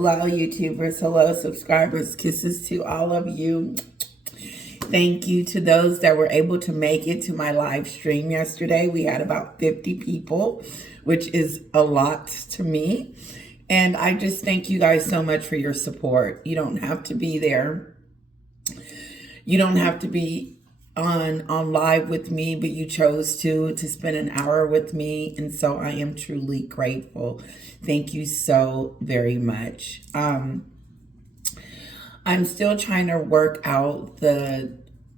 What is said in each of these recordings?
Hello, YouTubers. Hello, subscribers. Kisses to all of you. Thank you to those that were able to make it to my live stream yesterday. We had about 50 people, which is a lot to me. And I just thank you guys so much for your support. You don't have to be there. You don't have to be on live with me, but you chose to spend an hour with me, and so I am truly grateful. Thank you so very much. I'm still trying to work out the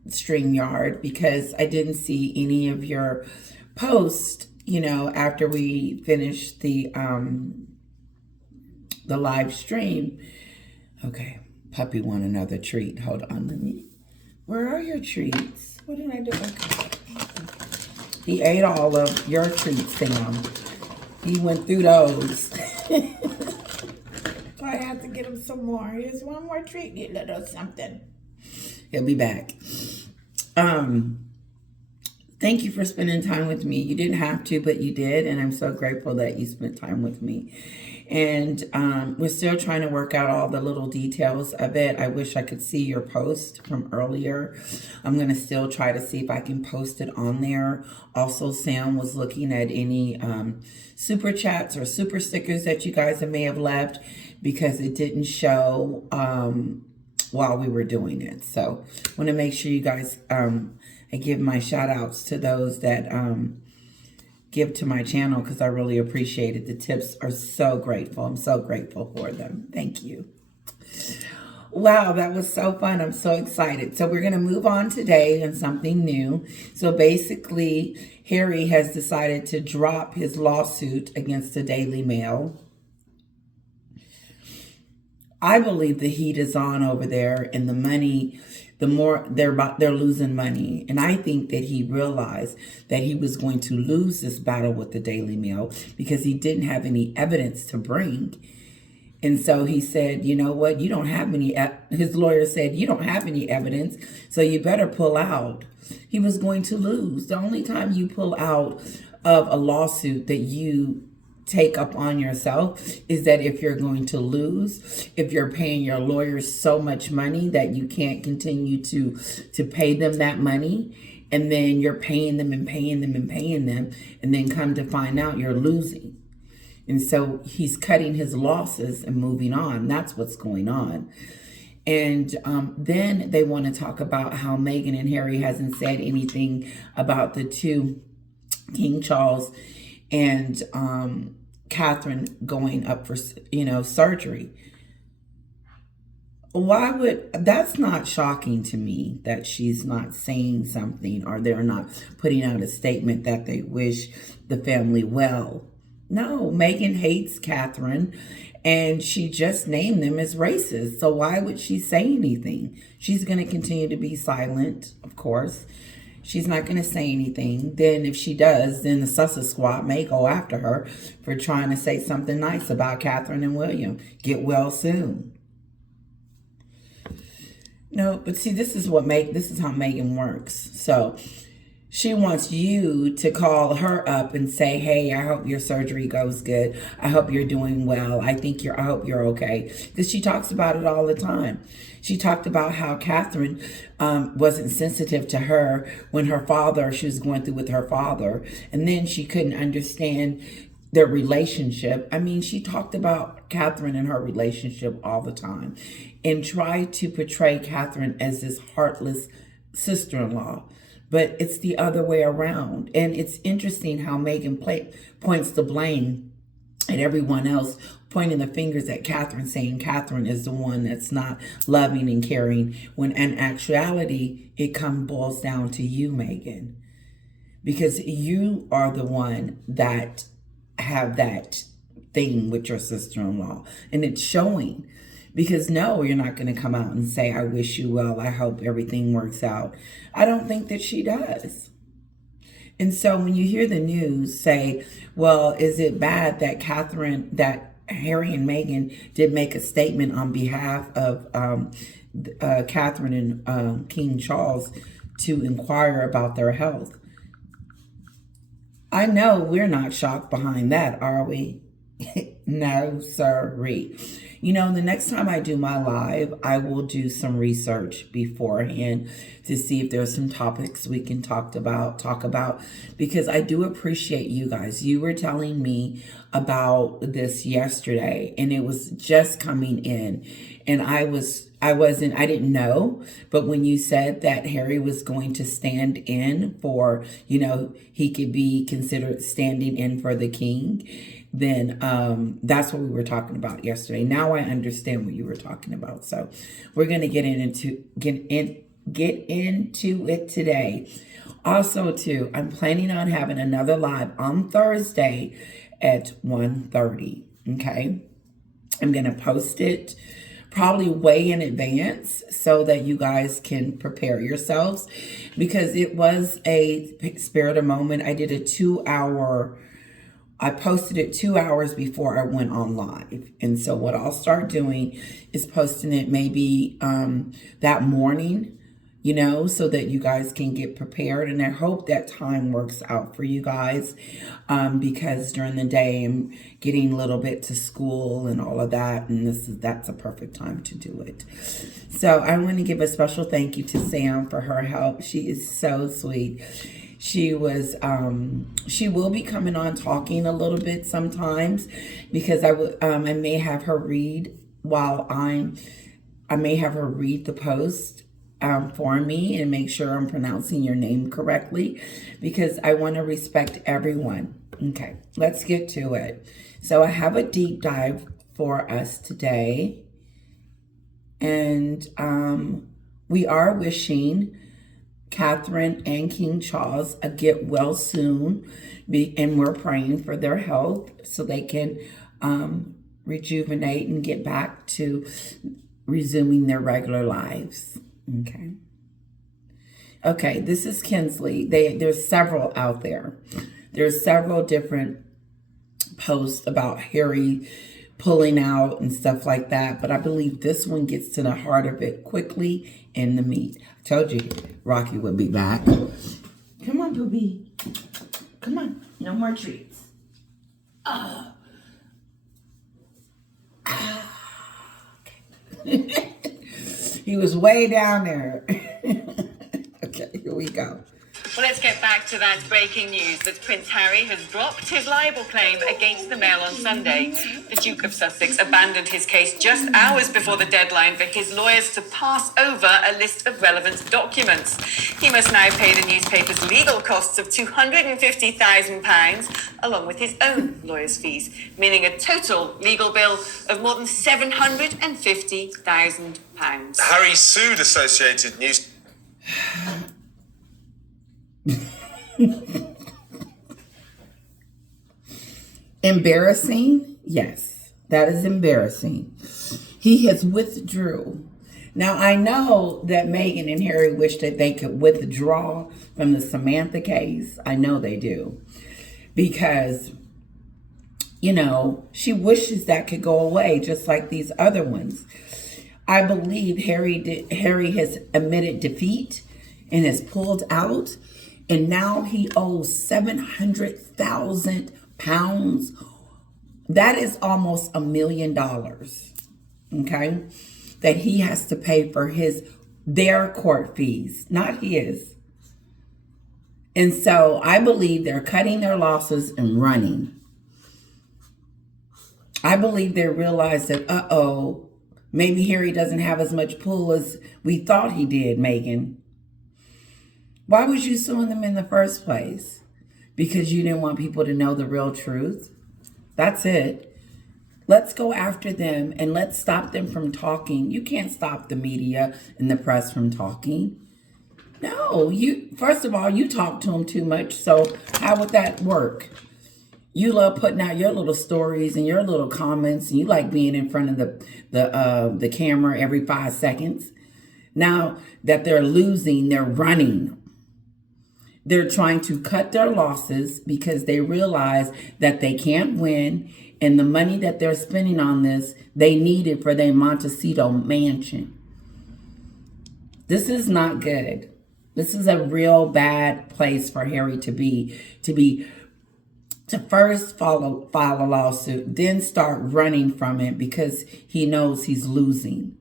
StreamYard because I didn't see any of your posts, after we finished the live stream. Okay, puppy want another treat. Hold on, where are your treats? What did I do? Okay. He ate all of your treats, Sam. He went through those. So I have to get him some more. Here's one more treat, you little something. He'll be back. Thank you for spending time with me. You didn't have to, but you did, and I'm so grateful that you spent time with me. And we're still trying to work out all the little details of it. I wish I could see your post from earlier. I'm going to still try to see if I can post it on there. Also, Sam was looking at any super chats or super stickers that you guys may have left because it didn't show while we were doing it. So I want to make sure you guys, I give my shout outs to those that give to my channel because I really appreciate it. The tips are so grateful. I'm so grateful for them. Thank you. Wow, that was so fun. I'm so excited. So we're going to move on today on something new. So basically, Harry has decided to drop his lawsuit against the Daily Mail. I believe the heat is on over there, and the money, the more they're losing money. And I think that he realized that he was going to lose this battle with the Daily Mail because he didn't have any evidence to bring. And so he said, you know what, you don't have any, his lawyer said, you don't have any evidence, so you better pull out. He was going to lose. The only time you pull out of a lawsuit that you take up on yourself is that if you're going to lose, if you're paying your lawyers so much money that you can't continue to pay them that money, and then you're paying them and paying them and paying them, and then come to find out you're losing. And so he's cutting his losses and moving on. That's what's going on. And then they want to talk about how Meghan and Harry hasn't said anything about the two, King Charles and Catherine, going up for, surgery. Why would, that's not shocking to me that she's not saying something, or they're not putting out a statement that they wish the family well. No, Meghan hates Catherine, and she just named them as racist. So why would she say anything? She's going to continue to be silent, of course. She's not going to say anything. Then if she does, then the Sussex Squad may go after her for trying to say something nice about Catherine and William. Get well soon. No, but see, this is how Meghan works. So she wants you to call her up and say, hey, I hope your surgery goes good. I hope you're doing well. I hope you're okay. Because she talks about it all the time. She talked about how Catherine wasn't sensitive to her when she was going through with her father. And then she couldn't understand their relationship. I mean, she talked about Catherine and her relationship all the time and tried to portray Catherine as this heartless sister-in-law. But it's the other way around. And it's interesting how Meghan points the blame at everyone else, pointing the fingers at Catherine, saying Catherine is the one that's not loving and caring, when in actuality, it boils down to you, Meghan. Because you are the one that have that thing with your sister-in-law. And it's showing. Because no, you're not going to come out and say, I wish you well, I hope everything works out. I don't think that she does. And so when you hear the news say, well, is it bad that Harry and Meghan did make a statement on behalf of Catherine and King Charles to inquire about their health? I know we're not shocked behind that, are we? No, sirree. You know, the next time I do my live, I will do some research beforehand to see if there's some topics we can talk about, because I do appreciate you guys. You were telling me about this yesterday, and it was just coming in, and I didn't know, but when you said that Harry was going to stand in for, he could be considered standing in for the king, then that's what we were talking about yesterday. Now I understand what you were talking about. So we're going to get into it today. Also, too, I'm planning on having another live on Thursday at 1:30. Okay. I'm going to post it probably way in advance so that you guys can prepare yourselves, because it was a spirit of moment. I did I posted it 2 hours before I went on live. And so what I'll start doing is posting it maybe that morning, so that you guys can get prepared. And I hope that time works out for you guys, because during the day I'm getting a little bit to school and all of that. And that's a perfect time to do it. So I want to give a special thank you to Sam for her help. She is so sweet. She will be coming on talking a little bit sometimes, because I may have her read I may have her read the post for me and make sure I'm pronouncing your name correctly, because I want to respect everyone. Okay, let's get to it. So I have a deep dive for us today, and we are wishing Catherine and King Charles a get well soon, and we're praying for their health so they can rejuvenate and get back to resuming their regular lives. Okay, this is Kinsley. There's several out there. There's several different posts about Harry pulling out and stuff like that, but I believe this one gets to the heart of it quickly in the meat. I told you Rocky would be back. Come on, Poopy. Come on. No more treats. Okay. He was way down there. Okay, here we go. Well, let's get back to that breaking news that Prince Harry has dropped his libel claim against the Mail on Sunday. The Duke of Sussex abandoned his case just hours before the deadline for his lawyers to pass over a list of relevant documents. He must now pay the newspaper's legal costs of £250,000, along with his own lawyer's fees, meaning a total legal bill of more than £750,000. Harry sued Associated News. Embarrassing? Yes, that is embarrassing. He has withdrew. Now, I know that Meghan and Harry wish that they could withdraw from the Samantha case. I know they do. Because, she wishes that could go away, just like these other ones. I believe Harry has admitted defeat and has pulled out. And now he owes £700,000. That is almost $1 million. Okay? That he has to pay for their court fees, not his. And so I believe they're cutting their losses and running. I believe they realize that, maybe Harry doesn't have as much pull as we thought he did, Meghan. Why was you suing them in the first place? Because you didn't want people to know the real truth? That's it. Let's go after them and let's stop them from talking. You can't stop the media and the press from talking. No, first of all, you talk to them too much, so how would that work? You love putting out your little stories and your little comments, and you like being in front of the camera every 5 seconds. Now that they're losing, they're running. They're trying to cut their losses because they realize that they can't win, and the money that they're spending on this, they need it for their Montecito mansion. This is not good. This is a real bad place for Harry to be to first file a lawsuit, then start running from it because he knows he's losing.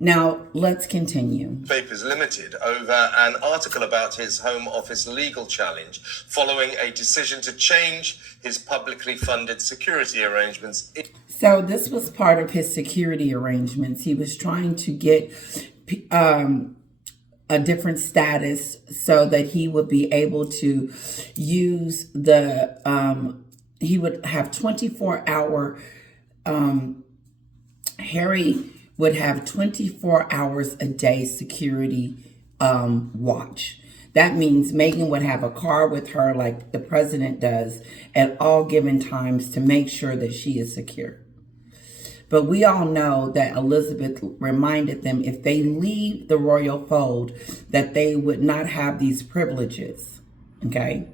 Now, let's continue. Newspapers Limited over an article about his Home Office legal challenge following a decision to change his publicly funded security arrangements. So this was part of his security arrangements. He was trying to get a different status so that he would be able to use he would have 24-hour, Harry would have 24 hours a day security watch. That means Meghan would have a car with her like the president does at all given times to make sure that she is secure. But we all know that Elizabeth reminded them if they leave the royal fold that they would not have these privileges, okay?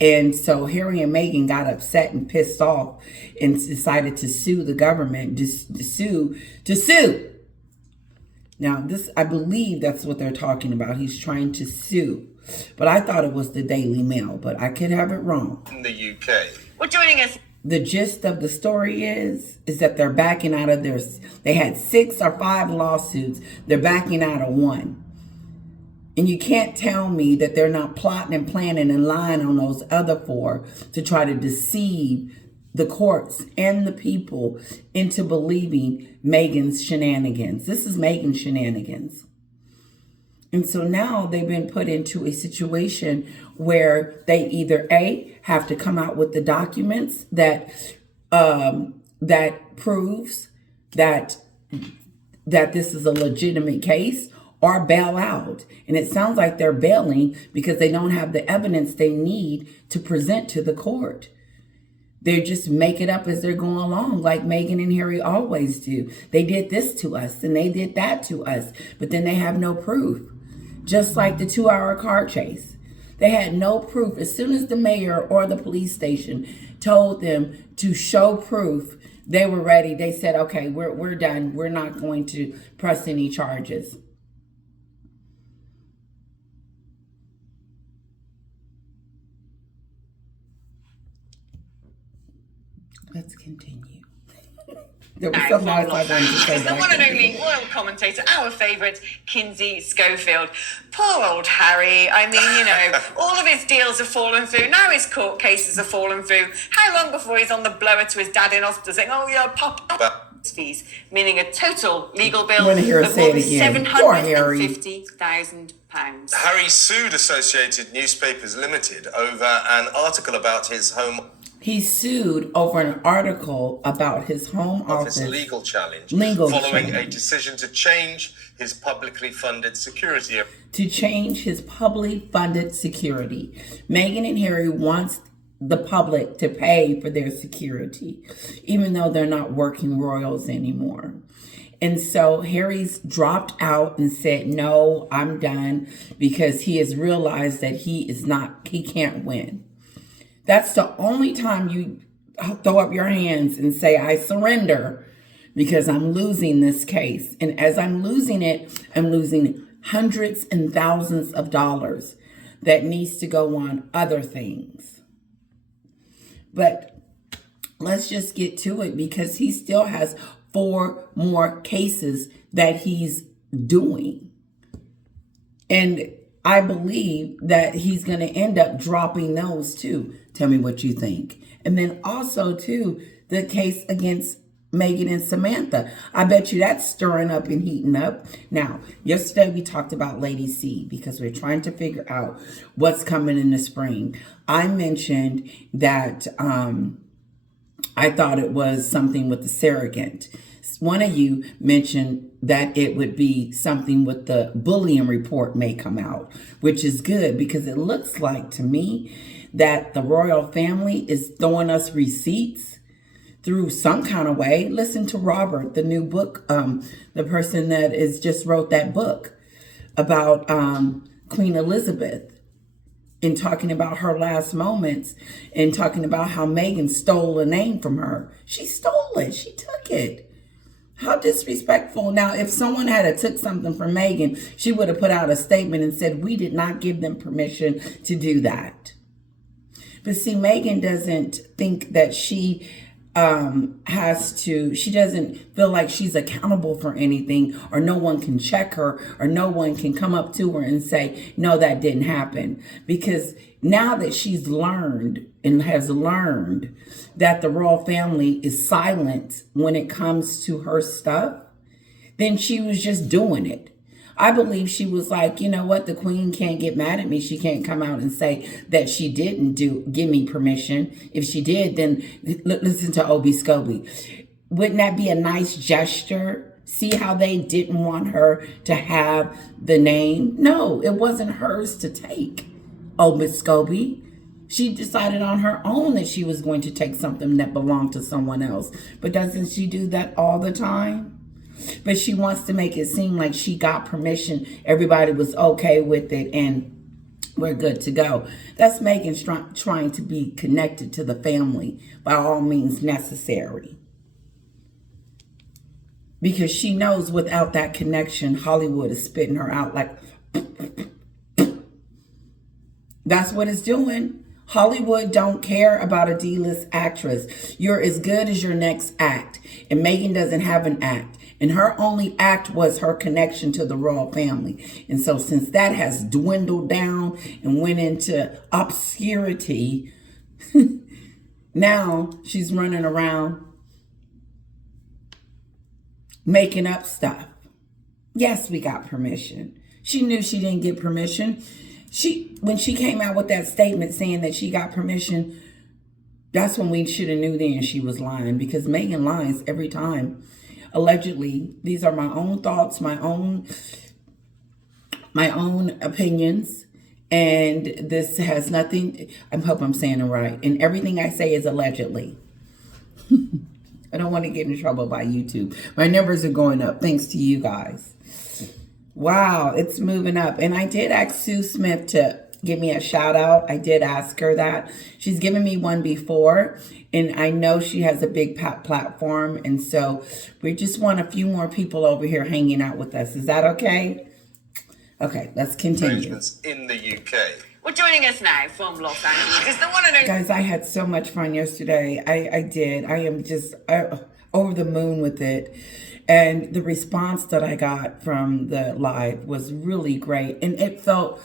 And so Harry and Meghan got upset and pissed off and decided to sue the government, to sue. Now, this, I believe that's what they're talking about. He's trying to sue. But I thought it was the Daily Mail, but I could have it wrong. In the UK. Well, joining us. The gist of the story is that they're backing out of they had 6 or 5 lawsuits. They're backing out of 1. And you can't tell me that they're not plotting and planning and lying on those other 4 to try to deceive the courts and the people into believing Meghan's shenanigans. This is Meghan's shenanigans. And so now they've been put into a situation where they either A, have to come out with the documents that that proves that this is a legitimate case, or bail out. And it sounds like they're bailing because they don't have the evidence they need to present to the court. They just make it up as they're going along, like Meghan and Harry always do. They did this to us and they did that to us, but then they have no proof. Just like the 2-hour car chase. They had no proof. As soon as the mayor or the police station told them to show proof, they were ready. They said, okay, we're done. We're not going to press any charges. Let's continue. There was something else I wanted to say. The one and only royal commentator, our favourite, Kinsey Schofield. Poor old Harry. I mean, you know, all of his deals have fallen through. Now his court cases have fallen through. How long before he's on the blower to his dad in hospital saying, oh, yeah, pop fees, meaning a total legal bill of more than £750,000. Harry sued Associated Newspapers Limited over an article about his home. He sued over an article about his home office legal challenge following a decision to change his publicly funded security. Meghan and Harry wants the public to pay for their security, even though they're not working royals anymore. And so Harry's dropped out and said, no, I'm done, because he has realized that he can't win. That's the only time you throw up your hands and say, I surrender, because I'm losing this case. And as I'm losing it, I'm losing hundreds and thousands of dollars that needs to go on other things. But let's just get to it, because he still has 4 more cases that he's doing. And I believe that he's going to end up dropping those too. Tell me what you think. And then also too, the case against Meghan and Samantha. I bet you that's stirring up and heating up. Now, yesterday we talked about Lady C, because we're trying to figure out what's coming in the spring. I mentioned that I thought it was something with the surrogate. One of you mentioned that it would be something with the bullying report may come out, which is good, because it looks like to me that the royal family is throwing us receipts through some kind of way. Listen to Robert, the new book, the person that is just wrote that book about Queen Elizabeth, in talking about her last moments and talking about how Meghan stole a name from her. She stole it. She took it. How disrespectful. Now, if someone had took something from Meghan, she would have put out a statement and said, we did not give them permission to do that. But see, Meghan doesn't think that she she doesn't feel like she's accountable for anything, or no one can check her, or no one can come up to her and say, no, that didn't happen. Because now that she's learned and has learned that the royal family is silent when it comes to her stuff, then she was just doing it. I believe she was like, you know what, the queen can't get mad at me. She can't come out and say that she didn't give me permission. If she did, then listen to Obi Scobie. Wouldn't that be a nice gesture? See how they didn't want her to have the name? No, it wasn't hers to take, Obi Scobie. She decided on her own that she was going to take something that belonged to someone else. But doesn't she do that all the time? But she wants to make it seem like she got permission. Everybody was okay with it and we're good to go. That's Meghan trying to be connected to the family by all means necessary. Because she knows without that connection, Hollywood is spitting her out like... That's what it's doing. Hollywood don't care about a D-list actress. You're as good as your next act. And Meghan doesn't have an act. And her only act was her connection to the royal family. And so since that has dwindled down and went into obscurity, now she's running around making up stuff. Yes, we got permission. She knew she didn't get permission. When she came out with that statement saying that she got permission, that's when we should have knew then she was lying, because Meghan lies every time. Allegedly, these are my own thoughts, my own opinions, and this has nothing, I hope I'm saying it right, and everything I say is allegedly. I don't want to get in trouble by YouTube. My numbers are going up thanks to you guys. Wow, it's moving up. And I did ask Sue Smith to give me a shout out. I did ask her that. She's given me one before, and I know she has a big platform. And so we just want a few more people over here hanging out with us. Is that okay? Okay, let's continue. In the UK. Well, joining us now from Los Angeles is the one and only... Guys, I had so much fun yesterday. I did. I am just over the moon with it. And the response that I got from the live was really great. And it felt,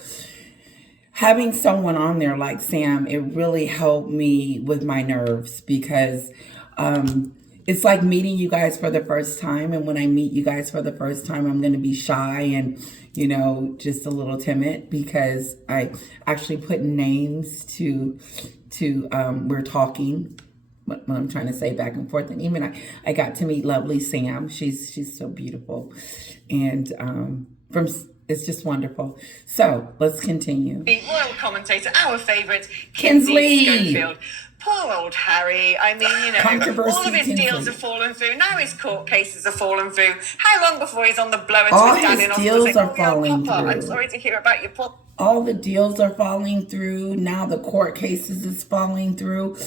having someone on there like Sam, it really helped me with my nerves, because it's like meeting you guys for the first time. And when I meet you guys for the first time, I'm going to be shy and, you know, just a little timid, because I actually put names to we're talking, what I'm trying to say back and forth. And even I got to meet lovely Sam. She's so beautiful. And it's just wonderful. So let's continue. The royal commentator, our favourite, Kinsley Schofield. Poor old Harry. I mean, you know, all of his Kinsley. deals have fallen through. Now his court cases have fallen through. How long before he's on the blower to All his dad his in hospital deals saying, are falling Papa, I'm through. sorry to hear about your poor... All the deals are falling through. Now the court cases is falling through.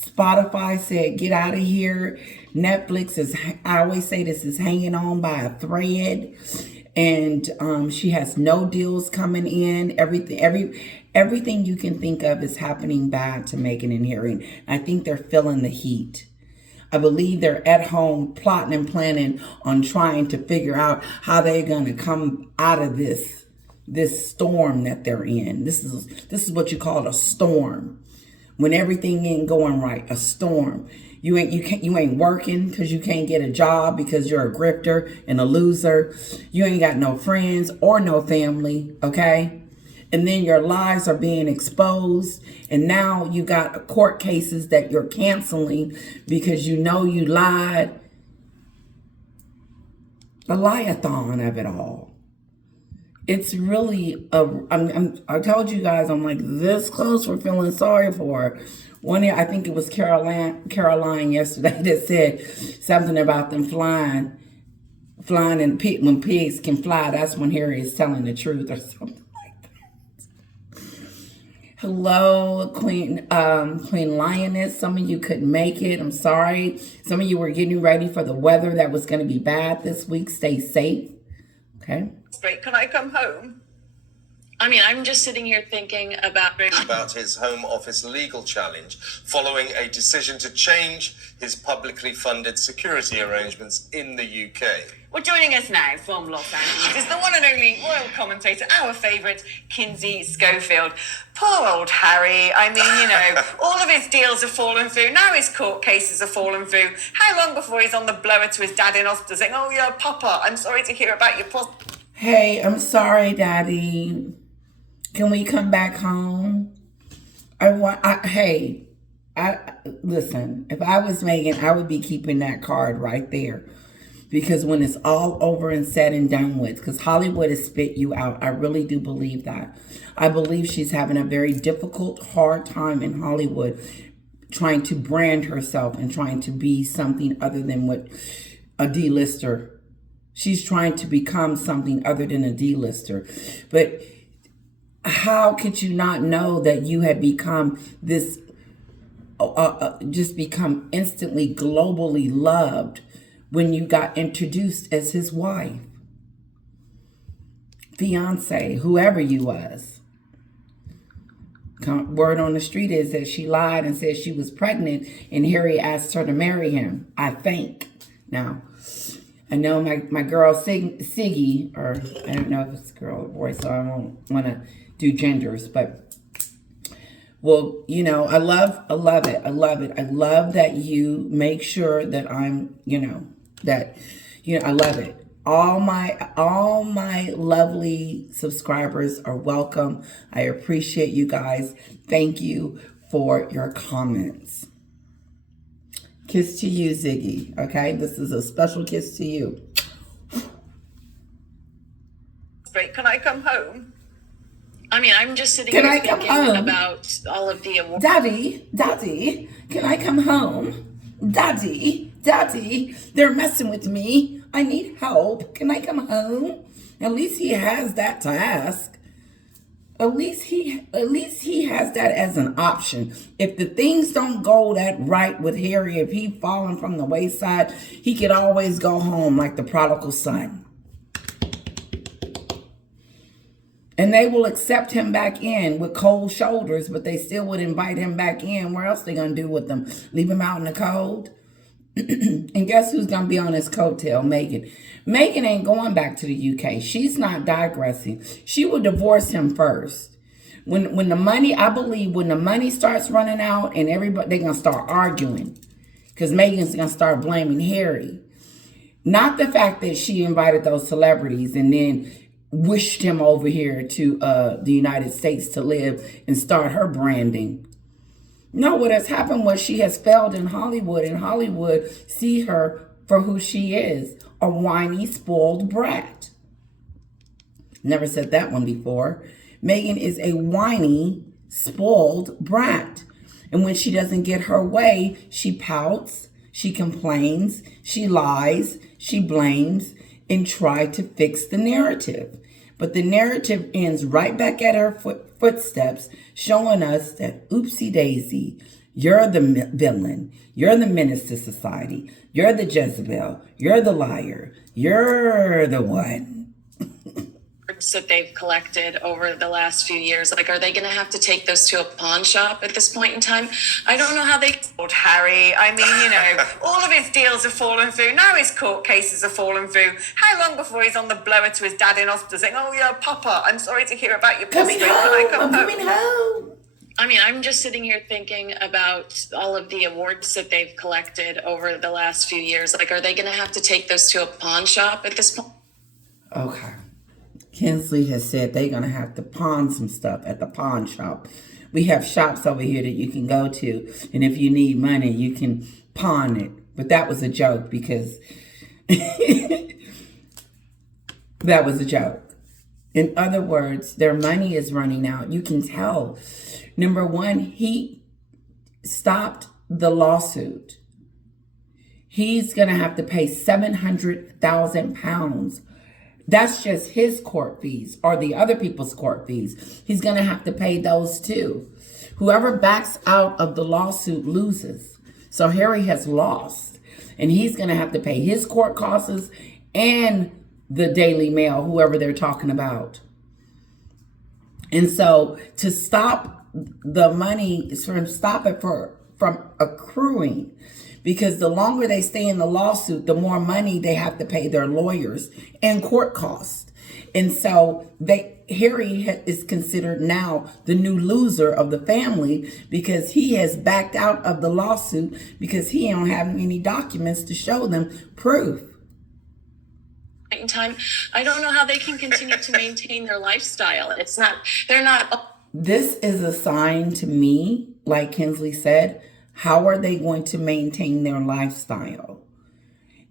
Spotify said, get out of here. Netflix is, I always say this, is hanging on by a thread. And she has no deals coming in. Everything you can think of is happening bad to Meghan and Harry. I think they're feeling the heat. I believe they're at home plotting and planning on trying to figure out how they're going to come out of this storm that they're in. This is what you call a storm. When everything ain't going right, a storm. You ain't working because you can't get a job because you're a grifter and a loser. You ain't got no friends or no family, okay? And then your lies are being exposed. And now you got court cases that you're canceling because you know you lied. The lie-a-thon of it all. It's really I told you guys, I'm like this close for feeling sorry for her. I think it was Caroline yesterday that said something about them flying and when pigs can fly, that's when Harry is telling the truth or something like that. Hello, Queen Lioness. Some of you couldn't make it. I'm sorry. Some of you were getting ready for the weather that was going to be bad this week. Stay safe. Okay. Great. Can I come home? I mean, I'm just sitting here thinking about his Home Office legal challenge following a decision to change his publicly funded security arrangements in the UK. Well, joining us now from Los Angeles is the one and only royal commentator, our favourite, Kinsey Schofield. Poor old Harry. I mean, you know, all of his deals have fallen through. Now his court cases have fallen through. How long before he's on the blower to his dad in hospital saying, "Oh, yeah, Papa, I'm sorry to hear about your Hey, I'm sorry, Daddy. Can we come back home? Listen, if I was Meghan, I would be keeping that card right there. Because when it's all over and said and done with, because Hollywood has spit you out. I really do believe that. I believe she's having a very difficult, hard time in Hollywood trying to brand herself and trying to be something other than what a D-lister. She's trying to become something other than a D-lister. But how could you not know that you had become this, just become instantly globally loved when you got introduced as his wife, fiance, whoever you was? Word on the street is that she lied and said she was pregnant and Harry asked her to marry him, I think. Now, I know my girl Siggy, or I don't know if it's a girl or boy, so I won't want to do genders, but well, you know, I love it. I love that you make sure that I'm, I love it. All my lovely subscribers are welcome. I appreciate you guys. Thank you for your comments. Kiss to you, Ziggy. Okay, this is a special kiss to you. Great. Can I come home? I mean, I'm just sitting here thinking about all of the awards. Daddy, can I come home? Daddy, they're messing with me. I need help. Can I come home? At least he has that to ask. At least he has that as an option. If the things don't go that right with Harry, if he fallen from the wayside, he could always go home like the prodigal son. And they will accept him back in with cold shoulders, but they still would invite him back in. Where else they going to do with them? Leave him out in the cold? And guess who's going to be on his coattail? Meghan. Meghan ain't going back to the UK. She's not digressing. She will divorce him first. When the money, I believe when the money starts running out and everybody, they're going to start arguing. Because Meghan's going to start blaming Harry. Not the fact that she invited those celebrities and then wished him over here to the United States to live and start her branding. No, what has happened was she has failed in Hollywood, and Hollywood see her for who she is, a whiny, spoiled brat. Never said that one before. Meghan is a whiny, spoiled brat. And when she doesn't get her way, she pouts, she complains, she lies, she blames, and try to fix the narrative. But the narrative ends right back at her footsteps, showing us that, oopsie daisy, you're the villain, you're the menace to society, you're the Jezebel, you're the liar, you're the one. That they've collected over the last few years, like, are they going to have to take those to a pawn shop at this point in time? I don't know how they. Old Harry, I mean, you know, all of his deals have fallen through. Now his court cases have fallen through. How long before he's on the blower to his dad in hospital saying, "Oh yeah, Papa, I'm sorry to hear about your coming home. I'm coming home. I mean, I'm just sitting here thinking about all of the awards that they've collected over the last few years. Like, are they going to have to take those to a pawn shop at this point? Okay. Kinsley has said they're going to have to pawn some stuff at the pawn shop. We have shops over here that you can go to, and if you need money, you can pawn it. But that was a joke because that was a joke. In other words, their money is running out. You can tell. Number one, he stopped the lawsuit. He's going to have to pay £700,000. That's just his court fees or the other people's court fees. He's going to have to pay those too. Whoever backs out of the lawsuit loses. So Harry has lost. And he's going to have to pay his court costs and the Daily Mail, whoever they're talking about. And so to stop the money, stop it from accruing, because the longer they stay in the lawsuit, the more money they have to pay their lawyers and court costs. And so Harry is considered now the new loser of the family, because he has backed out of the lawsuit because he don't have any documents to show them proof. In time, I don't know how they can continue to maintain their lifestyle. They're not. This is a sign to me, like Kinsley said, how are they going to maintain their lifestyle?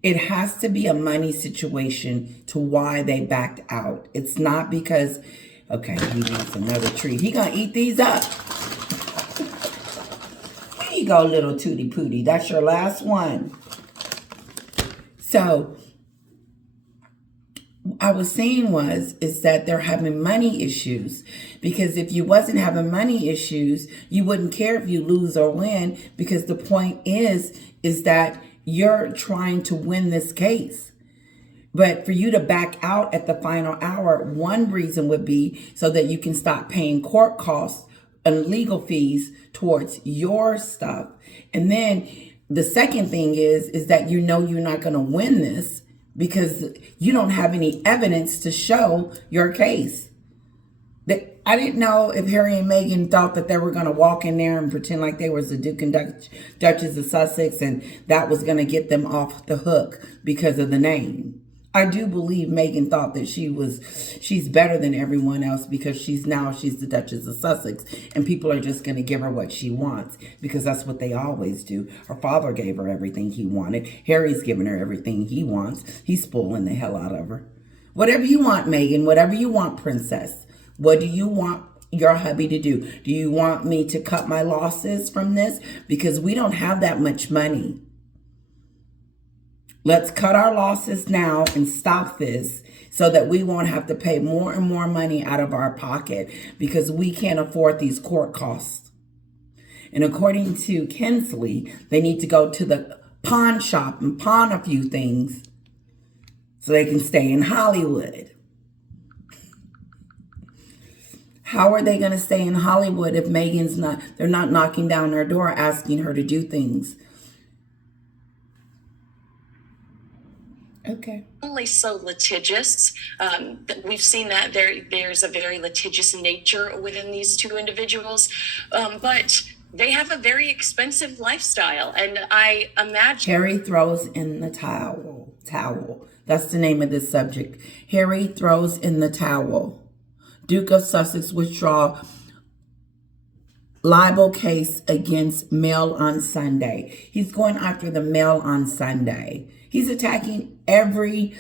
It has to be a money situation to why they backed out. It's not because, okay, he wants another treat. He gonna eat these up. Here you go, little Tootie Pootie. That's your last one. So, I was saying is that they're having money issues, because if you wasn't having money issues, you wouldn't care if you lose or win, because the point is that you're trying to win this case. But for you to back out at the final hour, one reason would be so that you can stop paying court costs and legal fees towards your stuff. And then the second thing is that you know you're not going to win this because you don't have any evidence to show your case. I didn't know if Harry and Meghan thought that they were going to walk in there and pretend like they was the Duke and Duchess of Sussex, and that was going to get them off the hook because of the name. I do believe Meghan thought that she's better than everyone else because she's the Duchess of Sussex, and people are just going to give her what she wants because that's what they always do. Her father gave her everything he wanted. Harry's giving her everything he wants. He's spoiling the hell out of her. Whatever you want, Meghan, whatever you want, princess. What do you want your hubby to do? Do you want me to cut my losses from this? Because we don't have that much money. Let's cut our losses now and stop this so that we won't have to pay more and more money out of our pocket because we can't afford these court costs. And according to Kinsley, they need to go to the pawn shop and pawn a few things so they can stay in Hollywood. How are they going to stay in Hollywood if they're not knocking down their door asking her to do things? Okay. Only so litigious. We've seen that there's a very litigious nature within these two individuals, but they have a very expensive lifestyle, and I imagine Harry throws in the towel. That's the name of this subject. Harry throws in the towel. Duke of Sussex withdraw libel case against Mail on Sunday. He's going after the Mail on Sunday. He's attacking every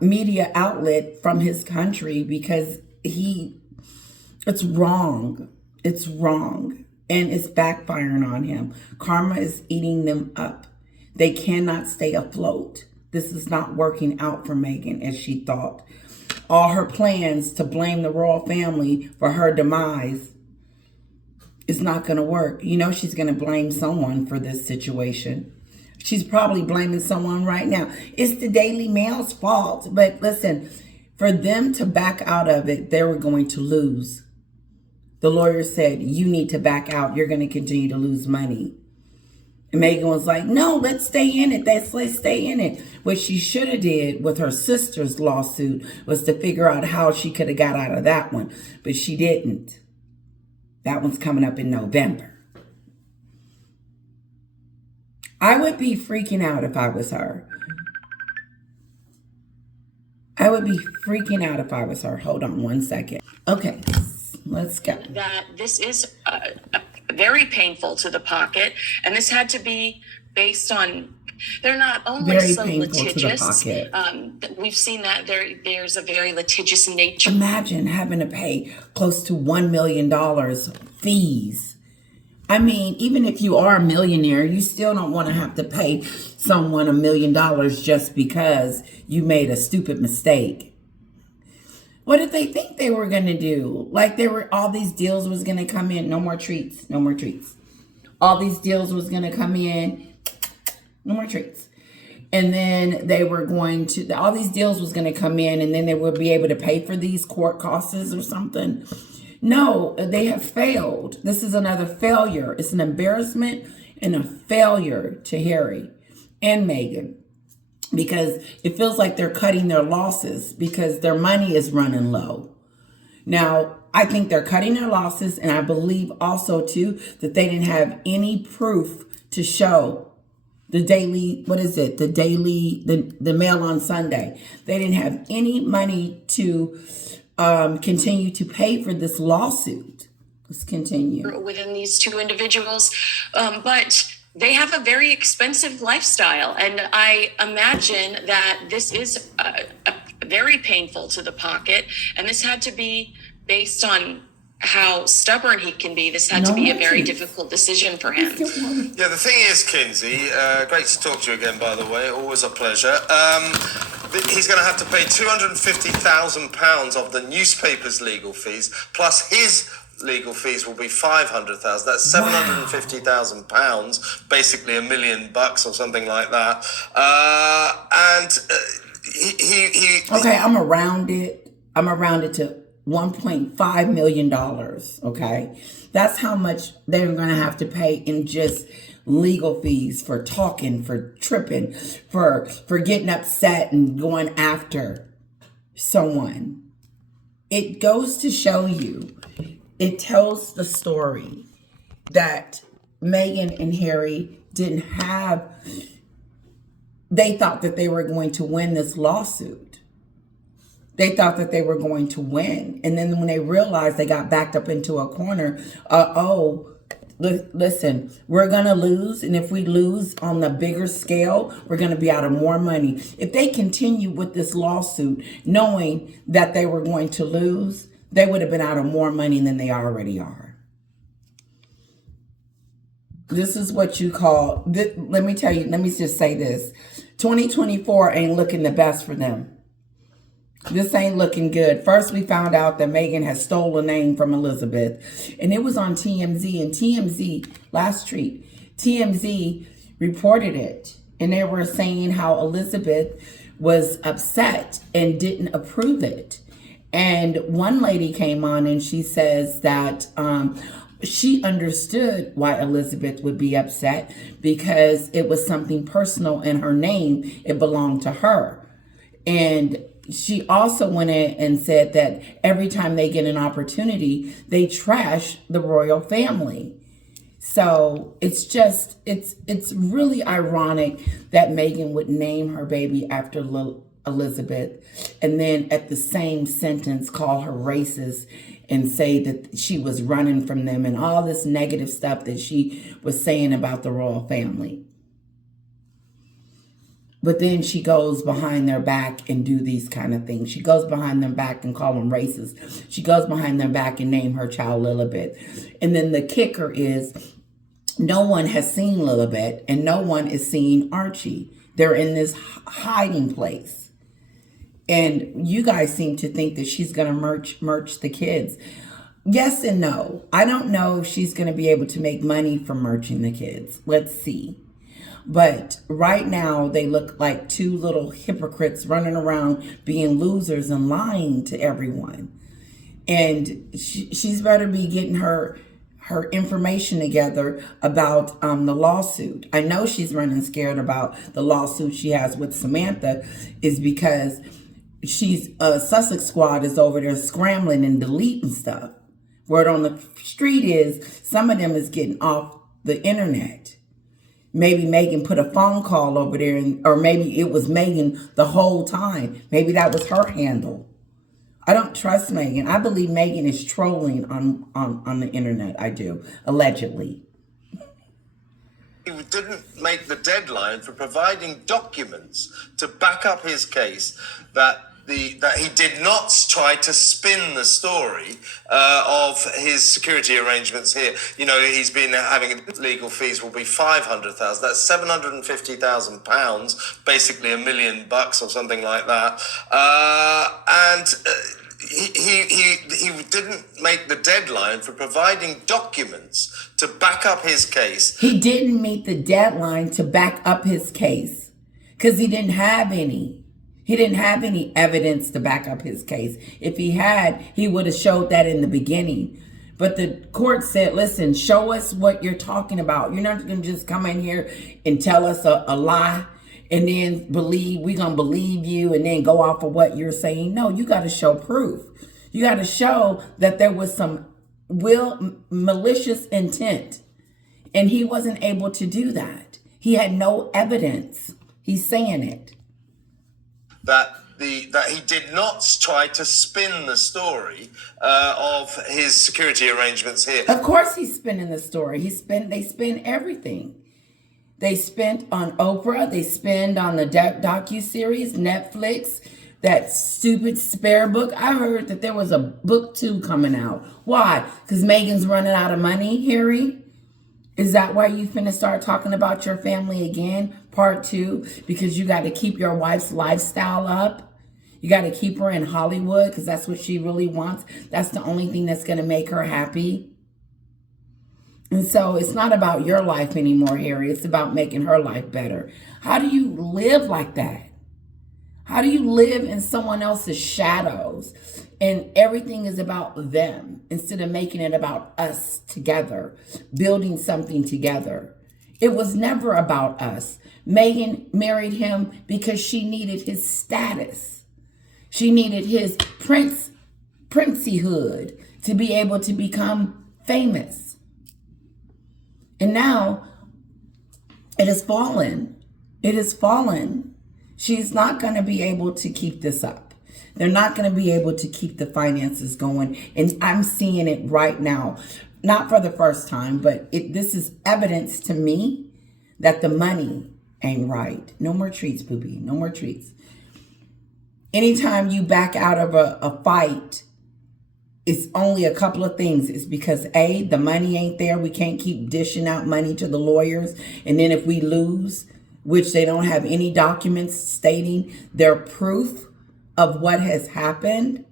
media outlet from his country because it's wrong. It's wrong. And it's backfiring on him. Karma is eating them up. They cannot stay afloat. This is not working out for Meghan as she thought. All her plans to blame the royal family for her demise is not going to work. You know she's going to blame someone for this situation. She's probably blaming someone right now. It's the Daily Mail's fault. But listen, for them to back out of it, they were going to lose. The lawyer said, you need to back out. You're going to continue to lose money. And Meghan was like, no, let's stay in it. Let's stay in it. What she should have did with her sister's lawsuit was to figure out how she could have got out of that one. But she didn't. That one's coming up in November. I would be freaking out if I was her. I would be freaking out if I was her. Hold on one second. Okay, let's go. That this is very painful to the pocket, and this had to be based on. They're not only Very so painful litigious. to the pocket. We've seen that there's a very litigious nature. Imagine having to pay close to $1 million fees. I mean, even if you are a millionaire, you still don't want to have to pay someone $1 million just because you made a stupid mistake. What did they think they were going to do? Like all these deals was going to come in. No more treats. All these deals was going to come in. No more treats. And then they were going to, all these deals was going to come in, and then they would be able to pay for these court costs or something. No, they have failed. This is another failure. It's an embarrassment and a failure to Harry and Meghan, because it feels like they're cutting their losses because their money is running low. Now, I think they're cutting their losses, and I believe also too that they didn't have any proof to show the daily, the Mail on Sunday. They didn't have any money to continue to pay for this lawsuit. Let's continue. Within these two individuals, but they have a very expensive lifestyle, and I imagine that this is very painful to the pocket, and this had to be based on how stubborn he can be. This had to be a very difficult decision for him. Yeah, the thing is, Kinsey, great to talk to you again, by the way, always a pleasure. He's going to have to pay £250,000 of the newspaper's legal fees, plus his legal fees will be $500,000. That's £750,000, basically $1 million or something like that. Okay, I'm around it to $1.5 million. Okay, that's how much they're going to have to pay in just legal fees for talking, for tripping, for getting upset and going after someone. It goes to show you, it tells the story that Meghan and Harry didn't have, they thought that they were going to win this lawsuit. They thought that they were going to win. And then when they realized they got backed up into a corner, listen, we're going to lose. And if we lose on the bigger scale, we're going to be out of more money. If they continue with this lawsuit, knowing that they were going to lose, they would have been out of more money than they already are. This is what you call, let me tell you, let me just say this. 2024 ain't looking the best for them. This ain't looking good. First, we found out that Meghan has stolen a name from Elizabeth. And it was on TMZ. And TMZ, last tweet, TMZ reported it. And they were saying how Elizabeth was upset and didn't approve it. And one lady came on and she says that she understood why Elizabeth would be upset, because it was something personal in her name. It belonged to her. And she also went in and said that every time they get an opportunity, they trash the royal family. So it's really ironic that Meghan would name her baby after Elizabeth, and then at the same sentence call her racist and say that she was running from them and all this negative stuff that she was saying about the royal family. But then she goes behind their back and do these kind of things. She goes behind their back and call them racist. She goes behind their back and name her child Lilibet. And then the kicker is no one has seen Lilibet and no one is seeing Archie. They're in this hiding place. And you guys seem to think that she's going to merch the kids. Yes and no. I don't know if she's going to be able to make money from merching the kids. Let's see. But right now, they look like two little hypocrites running around being losers and lying to everyone. And she's better be getting her information together about the lawsuit. I know she's running scared about the lawsuit she has with Samantha, is because Sussex Squad is over there scrambling and deleting stuff. Word on the street is some of them is getting off the internet. Maybe Meghan put a phone call over there, or maybe it was Meghan the whole time. Maybe that was her handle. I don't trust Meghan. I believe Meghan is trolling on the internet. I do, allegedly. He didn't make the deadline for providing documents to back up his case that he did not try to spin the story of his security arrangements here. You know, he's been having legal fees will be $500,000. That's £750,000, basically $1 million or something like that. He didn't make the deadline for providing documents to back up his case. He didn't meet the deadline to back up his case. because he didn't have any. He didn't have any evidence to back up his case. If he had, he would have showed that in the beginning. But the court said, listen, show us what you're talking about. You're not going to just come in here and tell us a lie and then we're going to believe you and then go off of what you're saying. No, you got to show proof. You got to show that there was some malicious intent. And he wasn't able to do that. He had no evidence. He's saying it. That he did not try to spin the story of his security arrangements here. Of course he's spinning the story. They spin everything. They spent on Oprah. They spend on the docuseries, Netflix, that stupid spare book. I heard that there was a book 2 coming out. Why? Because Meghan's running out of money, Harry? Is that why you finna start talking about your family again? Part 2, because you got to keep your wife's lifestyle up. You got to keep her in Hollywood because that's what she really wants. That's the only thing that's going to make her happy. And so it's not about your life anymore, Harry. It's about making her life better. How do you live like that? How do you live in someone else's shadows and everything is about them instead of making it about us together, building something together? It was never about us. Meghan married him because she needed his status. She needed his princehood to be able to become famous. And now it has fallen. It has fallen. She's not going to be able to keep this up. They're not going to be able to keep the finances going. And I'm seeing it right now. Not for the first time, but this is evidence to me that the money ain't right. No more treats, booby. No more treats. Anytime you back out of a fight, it's only a couple of things. It's because A, the money ain't there. We can't keep dishing out money to the lawyers. And then if we lose, which they don't have any documents stating their proof of what has happened,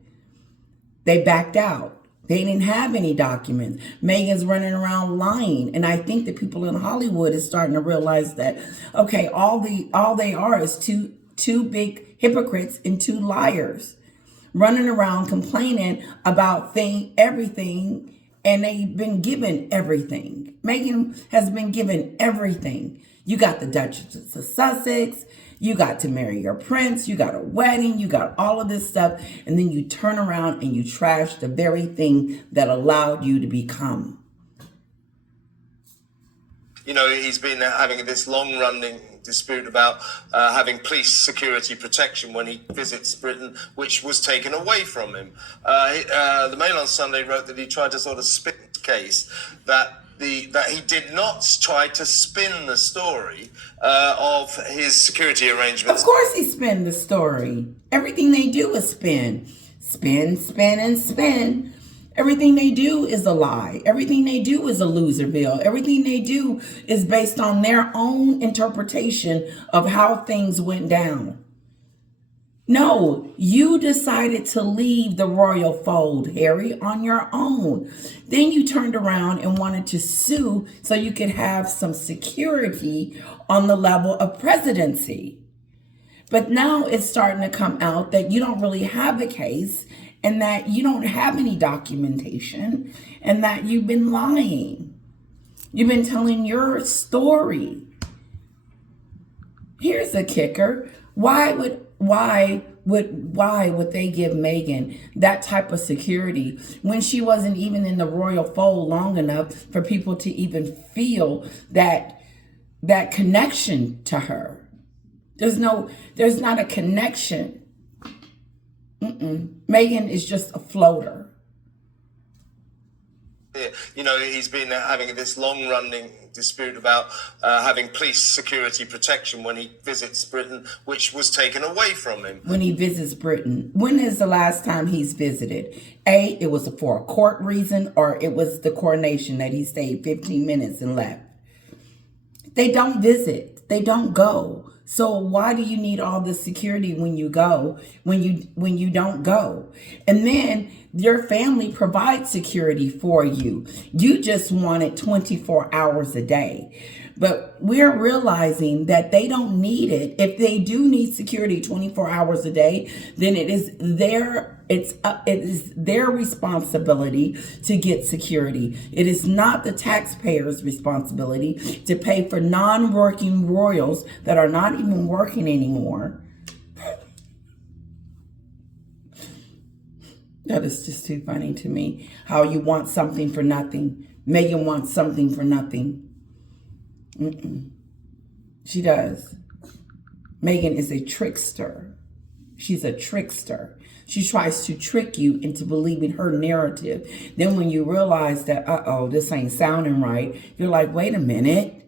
they backed out. They didn't have any documents. Meghan's running around lying. And I think that people in Hollywood is starting to realize that, okay, all they are is two big hypocrites and 2 liars running around complaining about everything, and they've been given everything. Meghan has been given everything. You got the Duchess of Sussex, you got to marry your prince, you got a wedding, you got all of this stuff, and then you turn around and you trash the very thing that allowed you to become. You know, he's been having this long-running dispute about having police security protection when he visits Britain, which was taken away from him. The Mail on Sunday wrote that he tried to sort of spin the case that he did not try to spin the story of his security arrangements. Of course he spin the story. Everything they do is spin. Spin, spin, and spin. Everything they do is a lie. Everything they do is a loserville. Everything they do is based on their own interpretation of how things went down. No, you decided to leave the royal fold, Harry, on your own. Then you turned around and wanted to sue so you could have some security on the level of presidency. But now it's starting to come out that you don't really have a case and that you don't have any documentation and that you've been lying. You've been telling your story. Here's the kicker. Why would they give Meghan that type of security when she wasn't even in the royal fold long enough for people to even feel that connection to her? There's not a connection. Meghan is just a floater. You know, he's been having this long-running dispute about having police security protection when he visits Britain, which was taken away from him. When he visits Britain. When is the last time he's visited? A, it was for a court reason, or it was the coronation that he stayed 15 minutes and left. They don't visit. They don't go. So why do you need all this security when you go, when you don't go? And then your family provides security for you. You just want it 24 hours a day. But we're realizing that they don't need it. If they do need security 24 hours a day, then it is their responsibility to get security. It is not the taxpayers' responsibility to pay for non-working royals that are not even working anymore. That is just too funny to me. How you want something for nothing. Meghan wants something for nothing. She does. Meghan is a trickster. She's a trickster. She tries to trick you into believing her narrative. Then when you realize that, this ain't sounding right, you're like, wait a minute.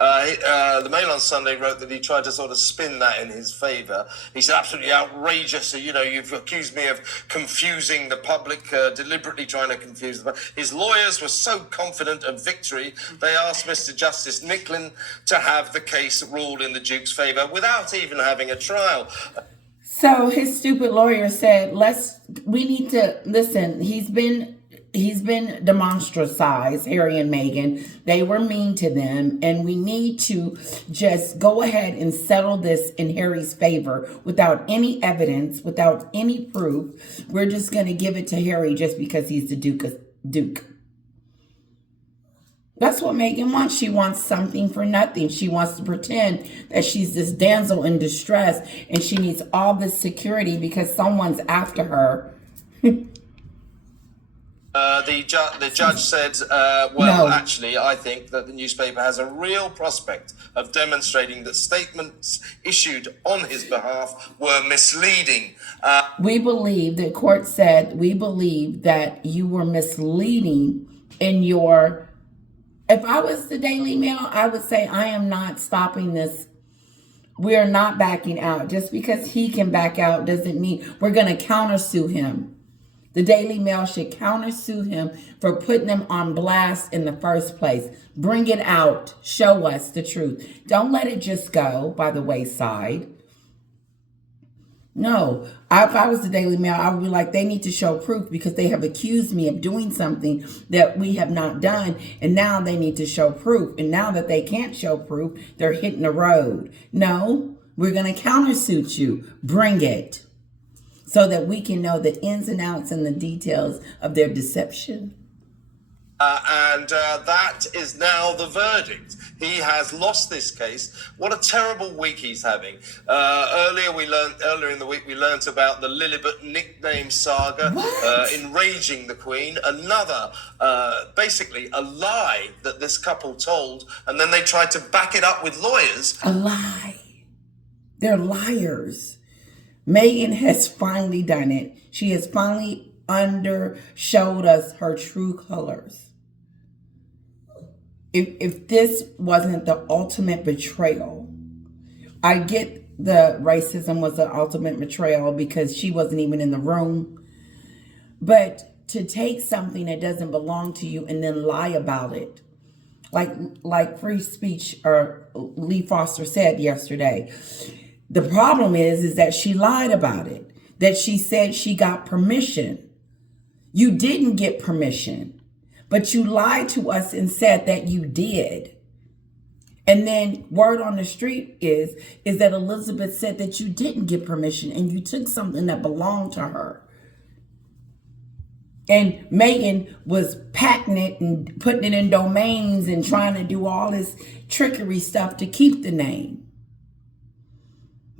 The Mail on Sunday wrote that he tried to sort of spin that in his favour. He said, absolutely outrageous. You've accused me of confusing the public, deliberately trying to confuse the public. His lawyers were so confident of victory, they asked Mr. Justice Nicklin to have the case ruled in the Duke's favour without even having a trial. So his stupid lawyer said, we need to listen. He's been demonstracized, Harry and Meghan. They were mean to them, and we need to just go ahead and settle this in Harry's favor without any evidence, without any proof. We're just going to give it to Harry just because he's the Duke. That's what Meghan wants. She wants something for nothing. She wants to pretend that she's this damsel in distress, and she needs all this security because someone's after her. The judge said, actually, I think that the newspaper has a real prospect of demonstrating that statements issued on his behalf were misleading. The court said, we believe that you were misleading in your... If I was the Daily Mail, I would say, I am not stopping this. We are not backing out. Just because he can back out doesn't mean we're going to countersue him. The Daily Mail should countersue him for putting them on blast in the first place. Bring it out. Show us the truth. Don't let it just go by the wayside. No, if I was the Daily Mail, I would be like, they need to show proof because they have accused me of doing something that we have not done. And now they need to show proof. And now that they can't show proof, they're hitting the road. No, we're going to countersuit you. Bring it. So that we can know the ins and outs and the details of their deception. That is now the verdict. He has lost this case. What a terrible week he's having. Earlier in the week, we learnt about the Lilibet nickname saga, enraging the Queen. Another, basically, a lie that this couple told, and then they tried to back it up with lawyers. A lie. They're liars. Meghan has finally done it. She has finally showed us her true colors. If this wasn't the ultimate betrayal, I get the racism was the ultimate betrayal because she wasn't even in the room. But to take something that doesn't belong to you and then lie about it, like free speech, or Lee Foster said yesterday. The problem is that she lied about it, that she said she got permission. You didn't get permission, but you lied to us and said that you did. And then word on the street is that Elizabeth said that you didn't get permission and you took something that belonged to her. And Meghan was patenting it and putting it in domains and trying to do all this trickery stuff to keep the name.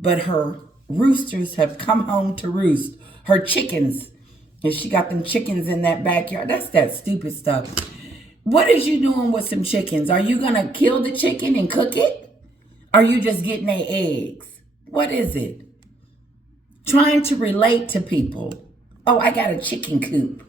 But her roosters have come home to roost. Her chickens. And she got them chickens in that backyard. That's that stupid stuff. What is you doing with some chickens? Are you going to kill the chicken and cook it? Are you just getting their eggs? What is it? Trying to relate to people. Oh, I got a chicken coop.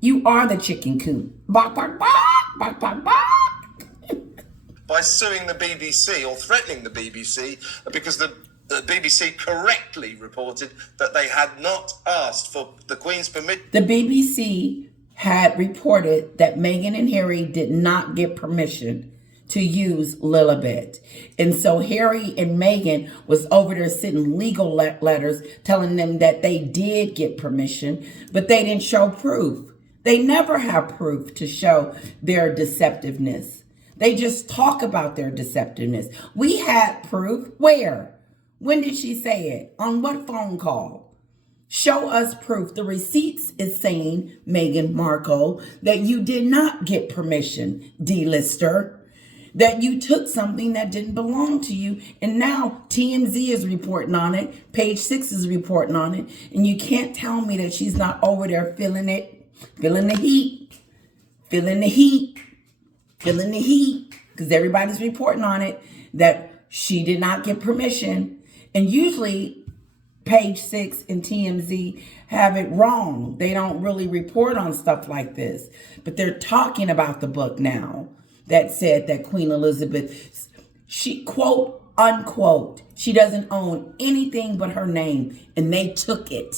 You are the chicken coop. Bark, bark, bark, bark, bark, bark. By suing the BBC or threatening the BBC because the BBC correctly reported that they had not asked for the Queen's permission. The BBC had reported that Meghan and Harry did not get permission to use Lilibet. And so Harry and Meghan was over there sending legal letters telling them that they did get permission, but they didn't show proof. They never have proof to show their deceptiveness. They just talk about their deceptiveness. We had proof. Where? When did she say it? On what phone call? Show us proof. The receipts is saying, Meghan Markle, that you did not get permission, D-lister, that you took something that didn't belong to you. And now TMZ is reporting on it. Page 6 is reporting on it. And you can't tell me that she's not over there feeling it, feeling the heat, feeling the heat, feeling the heat, because everybody's reporting on it that she did not get permission. And usually Page 6 and TMZ have it wrong. They don't really report on stuff like this. But they're talking about the book now that said that Queen Elizabeth, she, quote unquote, she doesn't own anything but her name. And they took it.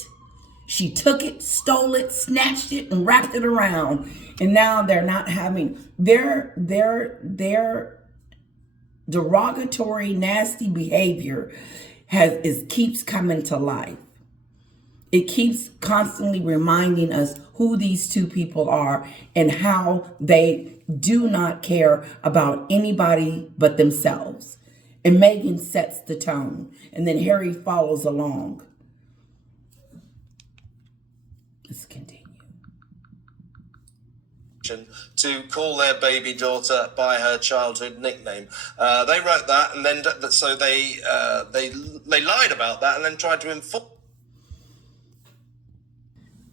She took it, stole it, snatched it, and wrapped it around. And now they're not having their derogatory, nasty behavior keeps coming to life. It keeps constantly reminding us who these two people are and how they do not care about anybody but themselves. And Meghan sets the tone, and then Harry follows along. Let's continue. To call their baby daughter by her childhood nickname. They wrote that, and then so they lied about that, and then tried to inform.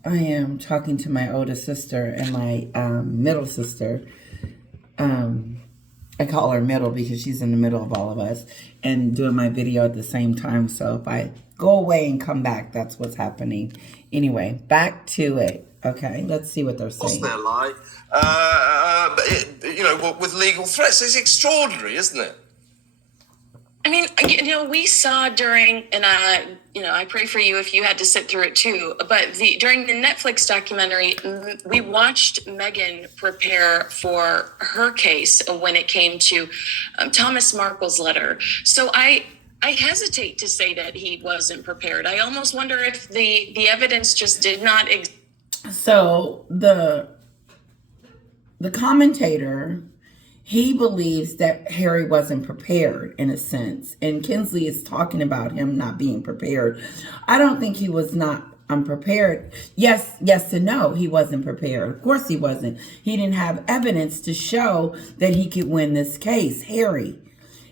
I am talking to my older sister and my middle sister. I call her middle because she's in the middle of all of us, and doing my video at the same time. So if I go away and come back, that's what's happening. Anyway, back to it. Okay, let's see what they're saying. Their lie, with legal threats. It's extraordinary, isn't it? I mean, we saw during, and I pray for you if you had to sit through it too, but during the Netflix documentary, we watched Meghan prepare for her case when it came to Thomas Markle's letter. So I hesitate to say that he wasn't prepared. I almost wonder if the evidence just did not exist. So the commentator, he believes that Harry wasn't prepared in a sense. And Kinsley is talking about him not being prepared. I don't think he was not unprepared. Yes and no, he wasn't prepared. Of course he wasn't. He didn't have evidence to show that he could win this case. Harry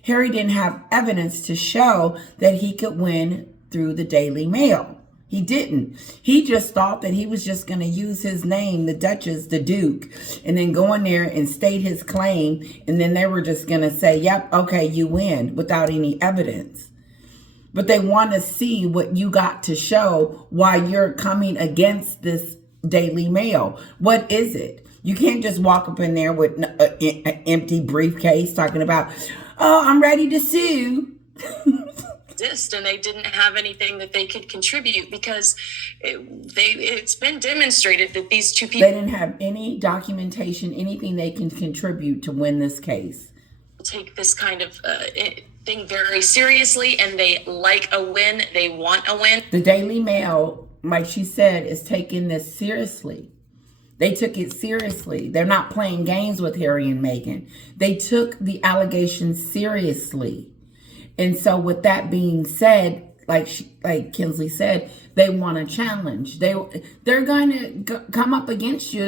didn't have evidence to show that he could win through the Daily Mail. He didn't. He just thought that he was just going to use his name, the Duchess, the Duke, and then go in there and state his claim. And then they were just going to say, yep, okay, you win, without any evidence. But they want to see what you got to show why you're coming against this Daily Mail. What is it? You can't just walk up in there with an empty briefcase talking about, oh, I'm ready to sue. And they didn't have anything that they could contribute because it's been demonstrated that these two people, they didn't have any documentation, anything they can contribute to win this case. Take this kind of thing very seriously, and they like a win. They want a win. The Daily Mail, like she said, is taking this seriously. They took it seriously. They're not playing games with Harry and Meghan. They took the allegations seriously. And so with that being said, like Kinsley said, they want a challenge. They're going to come up against you.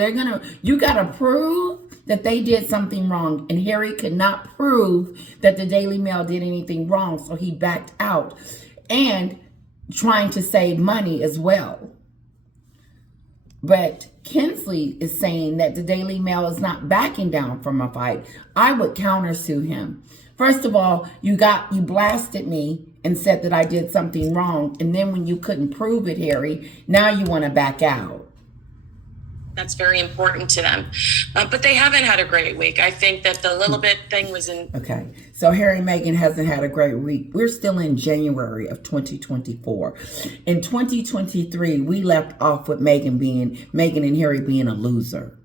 You got to prove that they did something wrong. And Harry could not prove that the Daily Mail did anything wrong. So he backed out and trying to save money as well. But Kinsley is saying that the Daily Mail is not backing down from a fight. I would countersue him. First of all, you blasted me and said that I did something wrong. And then when you couldn't prove it, Harry, now you want to back out. That's very important to them. But they haven't had a great week. I think that the little bit thing was in. Okay. So Harry and Meghan hasn't had a great week. We're still in January of 2024. In 2023, we left off with Meghan and Harry being a loser.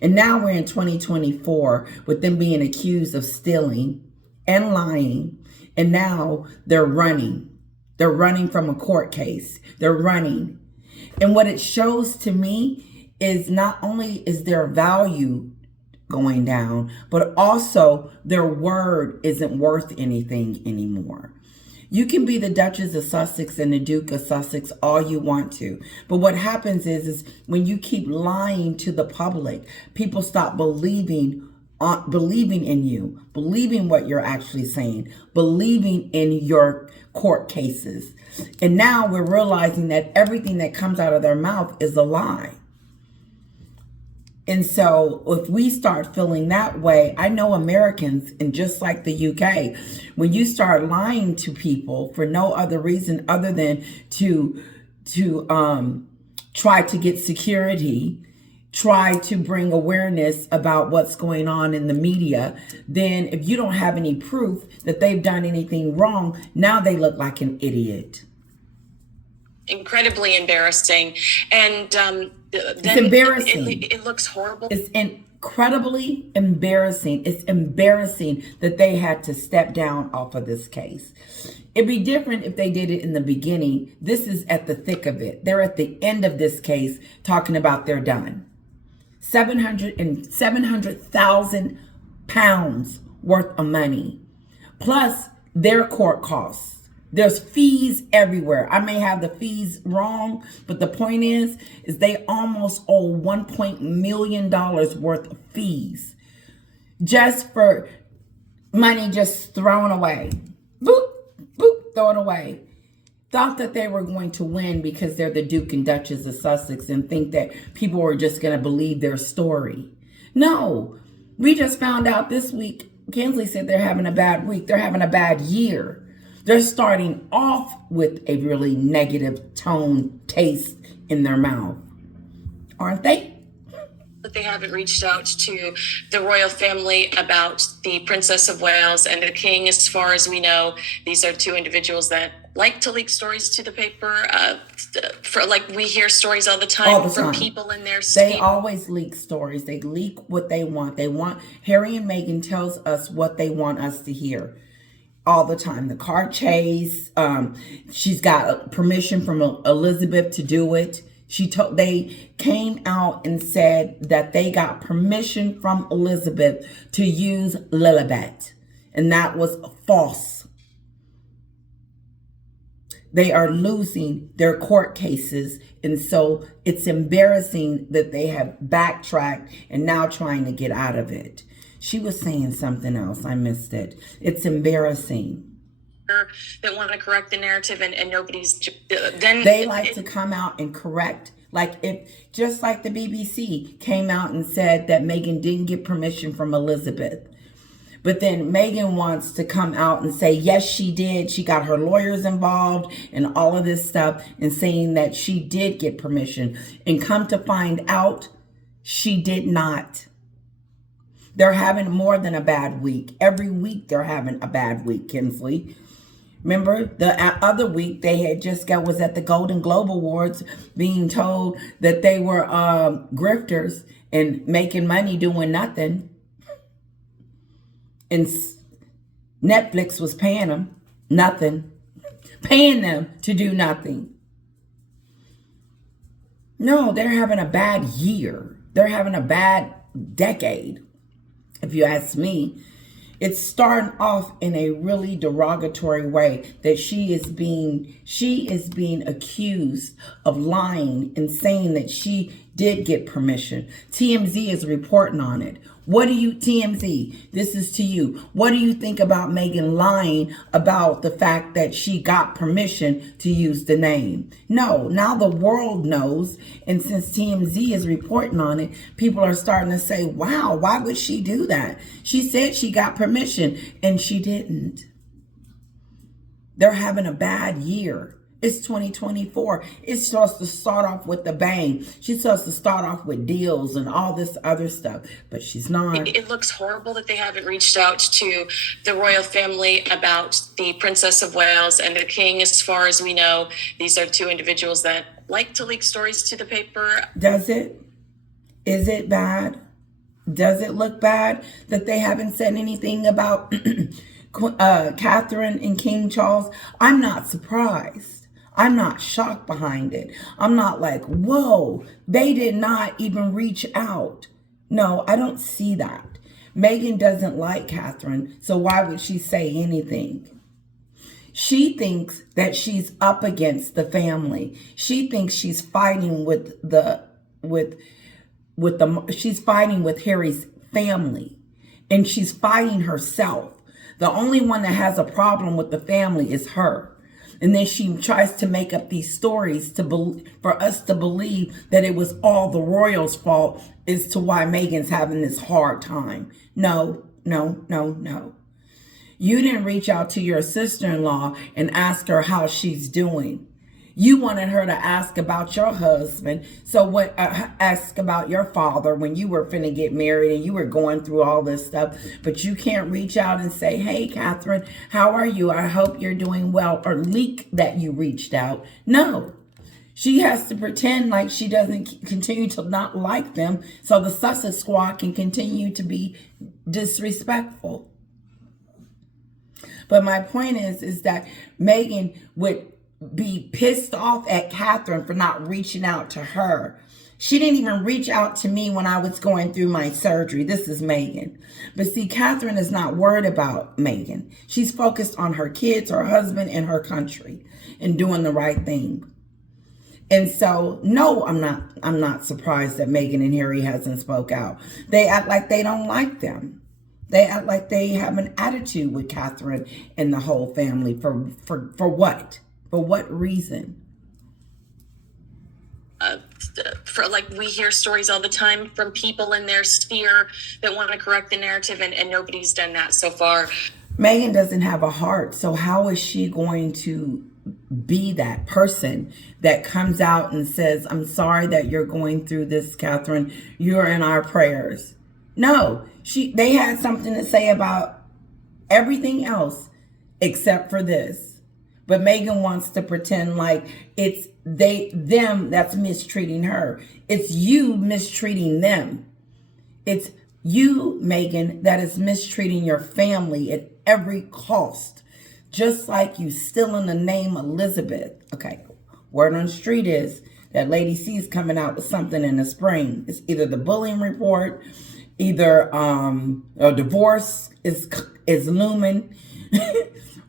And now we're in 2024 with them being accused of stealing and lying. And now they're running. They're running from a court case. They're running. And what it shows to me is not only is their value going down, but also their word isn't worth anything anymore. You can be the Duchess of Sussex and the Duke of Sussex all you want to. But what happens is when you keep lying to the public, people stop believing in you, believing what you're actually saying, believing in your court cases. And now we're realizing that everything that comes out of their mouth is a lie. And so if we start feeling that way, I know Americans, and just like the UK, when you start lying to people for no other reason other than to try to get security, try to bring awareness about what's going on in the media, then if you don't have any proof that they've done anything wrong, now they look like an idiot. Incredibly embarrassing. And it's embarrassing. It looks horrible. It's incredibly embarrassing. It's embarrassing that they had to step down off of this case. It'd be different if they did it in the beginning. This is at the thick of it. They're at the end of this case talking about they're done. 700,000 pounds worth of money, plus their court costs. There's fees everywhere. I may have the fees wrong, but the point is they almost owe $1 million worth of fees just for money just thrown away. Boop, boop, throw it away. Thought that they were going to win because they're the Duke and Duchess of Sussex and think that people were just going to believe their story. No, we just found out this week, Kinsley said they're having a bad week. They're having a bad year. They're starting off with a really negative tone, taste in their mouth. Aren't they? But they haven't reached out to the royal family about the Princess of Wales and the King. As far as we know, these are two individuals that like to leak stories to the paper. We hear stories all the time from people in their state. They always leak stories. They leak what they want. Harry and Meghan tells us what they want us to hear. All the time. The car chase. She's got permission from Elizabeth to do it. They came out and said that they got permission from Elizabeth to use Lilibet. And that was false. They are losing their court cases. And so it's embarrassing that they have backtracked and now trying to get out of it. She was saying something else. I missed it. It's embarrassing. That want to correct the narrative and nobody's then they like to come out and correct, just like the BBC came out and said that Meghan didn't get permission from Elizabeth. But then Meghan wants to come out and say, yes, she did. She got her lawyers involved and all of this stuff and saying that she did get permission. And come to find out, she did not. They're having more than a bad week. Every week they're having a bad week, Kinsley. Remember, the other week they had was at the Golden Globe Awards being told that they were grifters and making money doing nothing. And Netflix was paying them nothing. Paying them to do nothing. No, they're having a bad year. They're having a bad decade. If you ask me, it's starting off in a really derogatory way that she is being accused of lying and saying that she did get permission. TMZ is reporting on it. TMZ, this is to you. What do you think about Meghan lying about the fact that she got permission to use the name? No, now the world knows. And since TMZ is reporting on it, people are starting to say, wow, why would she do that? She said she got permission and she didn't. They're having a bad year. It's 2024. It's supposed to start off with a bang. She's supposed to start off with deals and all this other stuff, but she's not. It looks horrible that they haven't reached out to the royal family about the Princess of Wales and the King. As far as we know, these are two individuals that like to leak stories to the paper. Does it? Is it bad? Does it look bad that they haven't said anything about Catherine and King Charles? I'm not surprised. I'm not shocked behind it. I'm not like, whoa, they did not even reach out. No, I don't see that. Meghan doesn't like Catherine, so why would she say anything? She thinks that she's up against the family. She thinks she's fighting she's fighting with Harry's family, and she's fighting herself. The only one that has a problem with the family is her. And then she tries to make up these stories for us to believe that it was all the royals' fault as to why Meghan's having this hard time. No, no, no, no. You didn't reach out to your sister-in-law and ask her how she's doing. You wanted her to ask about your husband. So ask about your father when you were finna get married and you were going through all this stuff. But you can't reach out and say, hey, Catherine, how are you? I hope you're doing well. Or leak that you reached out. No. She has to pretend like she doesn't continue to not like them so the Sussex squad can continue to be disrespectful. But my point is that Meghan would be pissed off at Catherine for not reaching out to her. She didn't even reach out to me when I was going through my surgery. This is Meghan. But see, Catherine is not worried about Meghan. She's focused on her kids, her husband, and her country and doing the right thing. And so, no, I'm not surprised that Meghan and Harry hasn't spoke out. They act like they don't like them. They act like they have an attitude with Catherine and the whole family for what? For what reason? For like, we hear stories all the time from people in their sphere that want to correct the narrative, and nobody's done that so far. Meghan doesn't have a heart, so how is she going to be that person that comes out and says, I'm sorry that you're going through this, Catherine. You're in our prayers. No, they had something to say about everything else except for this. But Meghan wants to pretend like it's them that's mistreating her. It's you mistreating them. It's you, Meghan, that is mistreating your family at every cost. Just like you stealing the name Elizabeth. Okay, word on the street is that Lady C's coming out with something in the spring. It's either the bullying report, either a divorce is looming,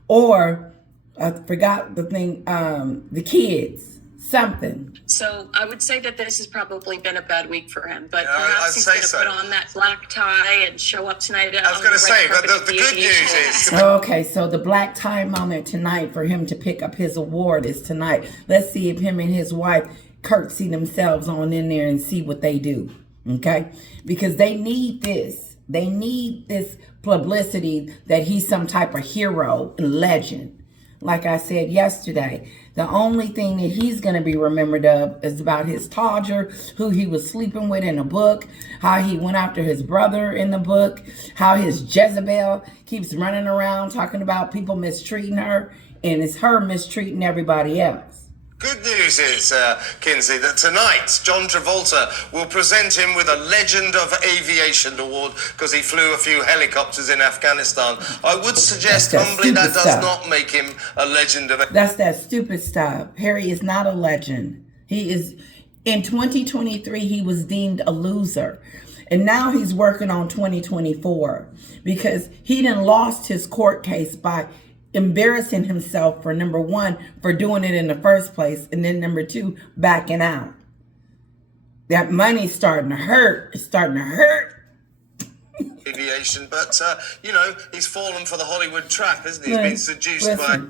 or I forgot the thing, the kids, something. So I would say that this has probably been a bad week for him, but Yeah, perhaps I'd he's say going to so. put on that black tie and show up tonight. I was going to say, but the good news is... Okay, so the black tie moment tonight for him to pick up his award is tonight. Let's see if him and his wife curtsy themselves on in there and see what they do, okay? Because they need this. They need this publicity that he's some type of hero and legend. Like I said yesterday, the only thing that he's going to be remembered of is about his Todger, who he was sleeping with in a book, how he went after his brother in the book, how his Jezebel keeps running around talking about people mistreating her, and it's her mistreating everybody else. Good news is, Kinsey, that tonight John Travolta will present him with a Legend of Aviation award because he flew a few helicopters in Afghanistan. I would suggest humbly that does not make him a legend of... That's that stupid stuff. Harry is not a legend. He is, in 2023, he was deemed a loser. And now he's working on 2024 because he done lost his court case by embarrassing himself for, number one, for doing it in the first place, and then number two, backing out. That money's starting to hurt. It's starting to hurt. Aviation, but he's fallen for the Hollywood trap, isn't he? He's been seduced by...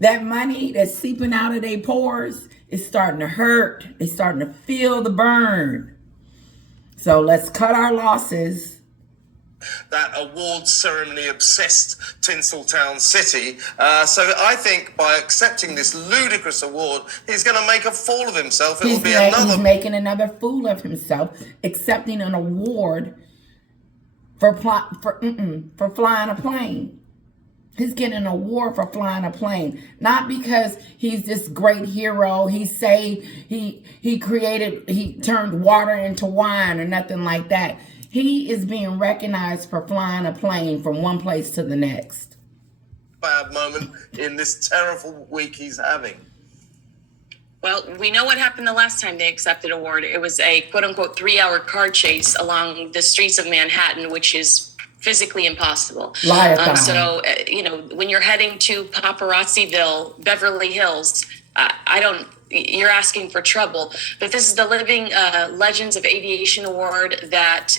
That money that's seeping out of their pores is starting to hurt. They're starting to feel the burn. So let's cut our losses. That award ceremony obsessed Tinseltown City. So I think by accepting this ludicrous award, he's going to make a fool of himself. He's making another fool of himself, accepting an award for flying a plane. He's getting an award for flying a plane, not because he's this great hero. He saved, he turned water into wine or nothing like that. He is being recognized for flying a plane from one place to the next. Bad moment in this terrible week he's having. Well, we know what happened the last time they accepted award. It was a quote unquote 3-hour car chase along the streets of Manhattan, which is physically impossible. When you're heading to Paparazziville, Beverly Hills, you're asking for trouble. But this is the Living Legends of Aviation Award.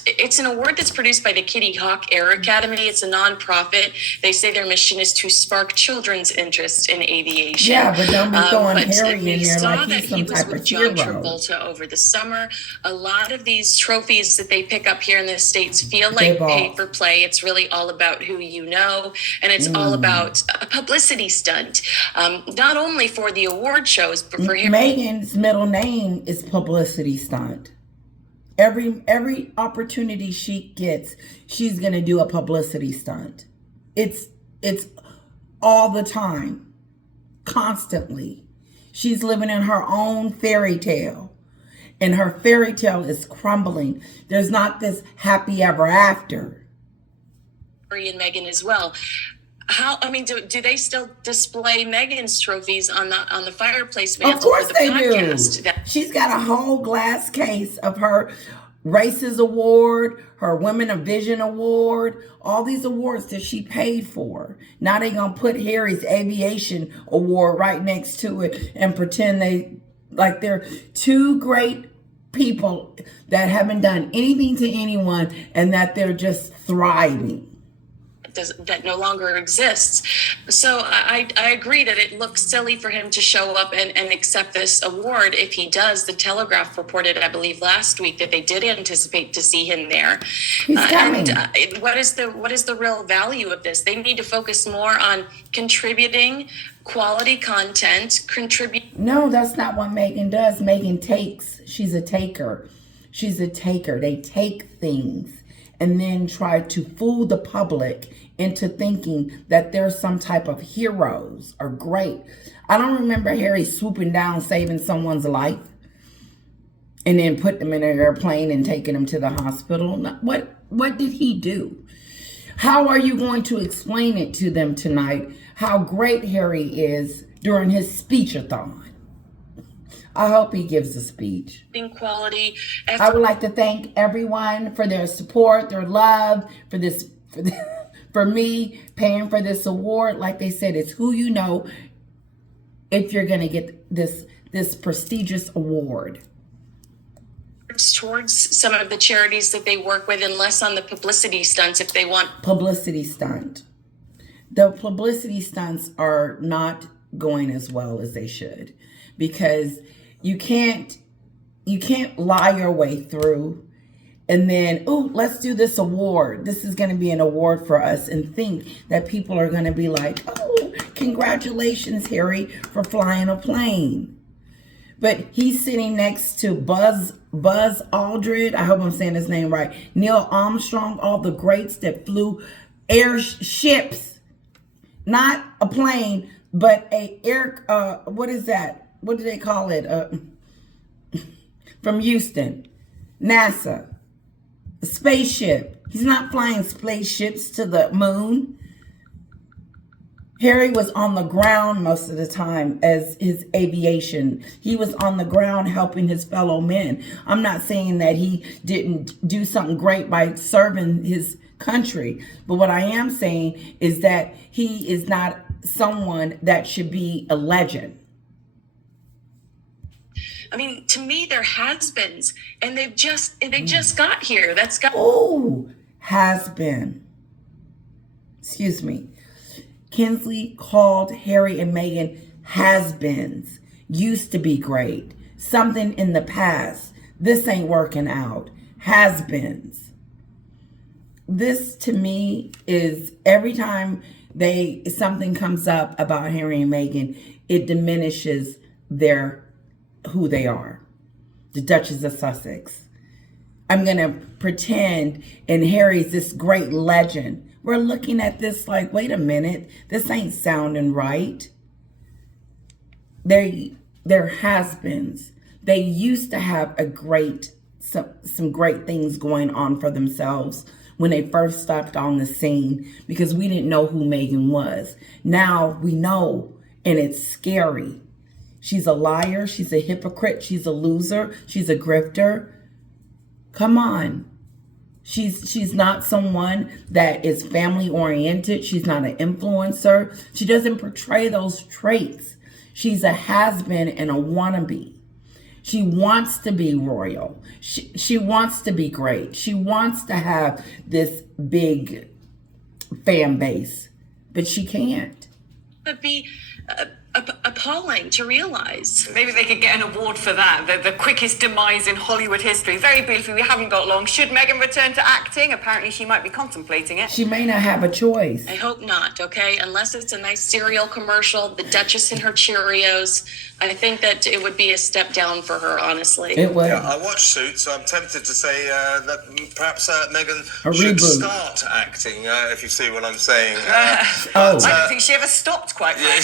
It's an award that's produced by the Kitty Hawk Air Academy. It's a nonprofit. They say their mission is to spark children's interest in aviation. Yeah, but don't be throwing Harry in there saw like that he's he some was type with of John hero. Travolta over the summer. A lot of these trophies that they pick up here in the States feel They like bought. pay for play. It's really all about who you know, and it's all about a publicity stunt, not only for the award shows, but for him. Meghan's middle name is publicity stunt. Every opportunity she gets, she's gonna do a publicity stunt. It's all the time, constantly. She's living in her own fairy tale, and her fairy tale is crumbling. There's not this happy ever after. Harry and Meghan as well. Do they still display Meghan's trophies on the fireplace mantle? Of course for the they podcast? do. She's got a whole glass case of her Races Award, her Women of Vision Award, all these awards that she paid for. Now they're going to put Harry's Aviation Award right next to it and pretend they're two great people that haven't done anything to anyone and that they're just thriving. That no longer exists. So I agree that it looks silly for him to show up and accept this award. If he does, the Telegraph reported, I believe last week, that they did anticipate to see him there. He's coming. What is the real value of this? They need to focus more on contributing quality content, No, that's not what Meghan does. Meghan takes. She's a taker. She's a taker. They take things and then try to fool the public into thinking that they're some type of heroes or great. I don't remember Harry swooping down, saving someone's life, and then put them in an airplane and taking them to the hospital. What did he do? How are you going to explain it to them tonight, how great Harry is during his speech-a-thon? I hope he gives a speech. Quality. I would like to thank everyone for their support, their love, for me paying for this award. Like they said, it's who you know if you're going to get this prestigious award. Towards some of the charities that they work with, and less on the publicity stunts if they want. Publicity stunt. The publicity stunts are not going as well as they should, because you can't lie your way through and then, let's do this award. This is going to be an award for us, and think that people are going to be like, congratulations, Harry, for flying a plane. But he's sitting next to Buzz Aldrin. I hope I'm saying his name right. Neil Armstrong, all the greats that flew airships, not a plane, but what is that? What do they call it? From Houston, NASA, a spaceship. He's not flying spaceships to the moon. Harry was on the ground most of the time as his aviation. He was on the ground helping his fellow men. I'm not saying that he didn't do something great by serving his country, but what I am saying is that he is not someone that should be a legend. I mean, to me, they're has-beens, and they just got here. Has been. Excuse me. Kinsley called Harry and Meghan has-beens. Used to be great. Something in the past. This ain't working out. Has-beens. This, to me, is every time something comes up about Harry and Meghan, it diminishes who they are. The Duchess of Sussex. I'm going to pretend, and Harry's this great legend. We're looking at this like, wait a minute, this ain't sounding right. They're has-beens. They used to have some great things going on for themselves when they first stepped on the scene, because we didn't know who Meghan was. Now we know, and it's scary. She's a liar. She's a hypocrite. She's a loser. She's a grifter. Come on. She's not someone that is family oriented. She's not an influencer. She doesn't portray those traits. She's a has-been and a wannabe. She wants to be royal. She wants to be great. She wants to have this big fan base, but she can't. Would be appalling to realize. Maybe they could get an award for that. The quickest demise in Hollywood history. Very briefly, we haven't got long. Should Meghan return to acting? Apparently she might be contemplating it. She may not have a choice. I hope not, okay? Unless it's a nice cereal commercial, the Duchess and her Cheerios. I think that it would be a step down for her, honestly. It would. Yeah, I watched Suits, so I'm tempted to say that perhaps Meghan A should reboot. start acting, if you see what I'm saying. I don't think she ever stopped, quite frankly.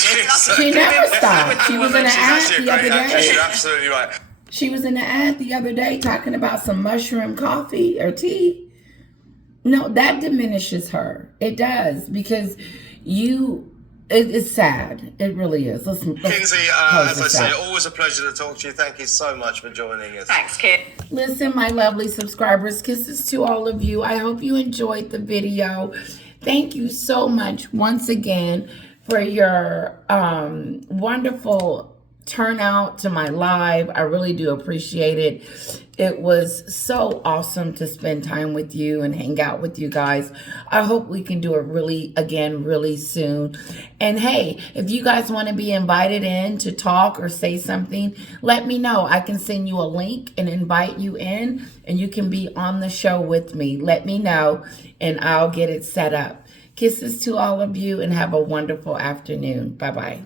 She never stopped. She was in an She's ad actually a the other great actress, day. you're absolutely right. She was in the ad the other day talking about some mushroom coffee or tea. No, that diminishes her. It does, because it's sad. It really is. Let's Kingsley, close as I this say, out. always a pleasure to talk to you. Thank you so much for joining us. Thanks, Kit. Listen, my lovely subscribers, kisses to all of you. I hope you enjoyed the video. Thank you so much once again for your wonderful turnout to my live. I really do appreciate it. It was so awesome to spend time with you and hang out with you guys. I hope we can do it really soon. And hey, if you guys want to be invited in to talk or say something, let me know. I can send you a link and invite you in, and you can be on the show with me. Let me know and I'll get it set up. Kisses to all of you and have a wonderful afternoon. Bye-bye.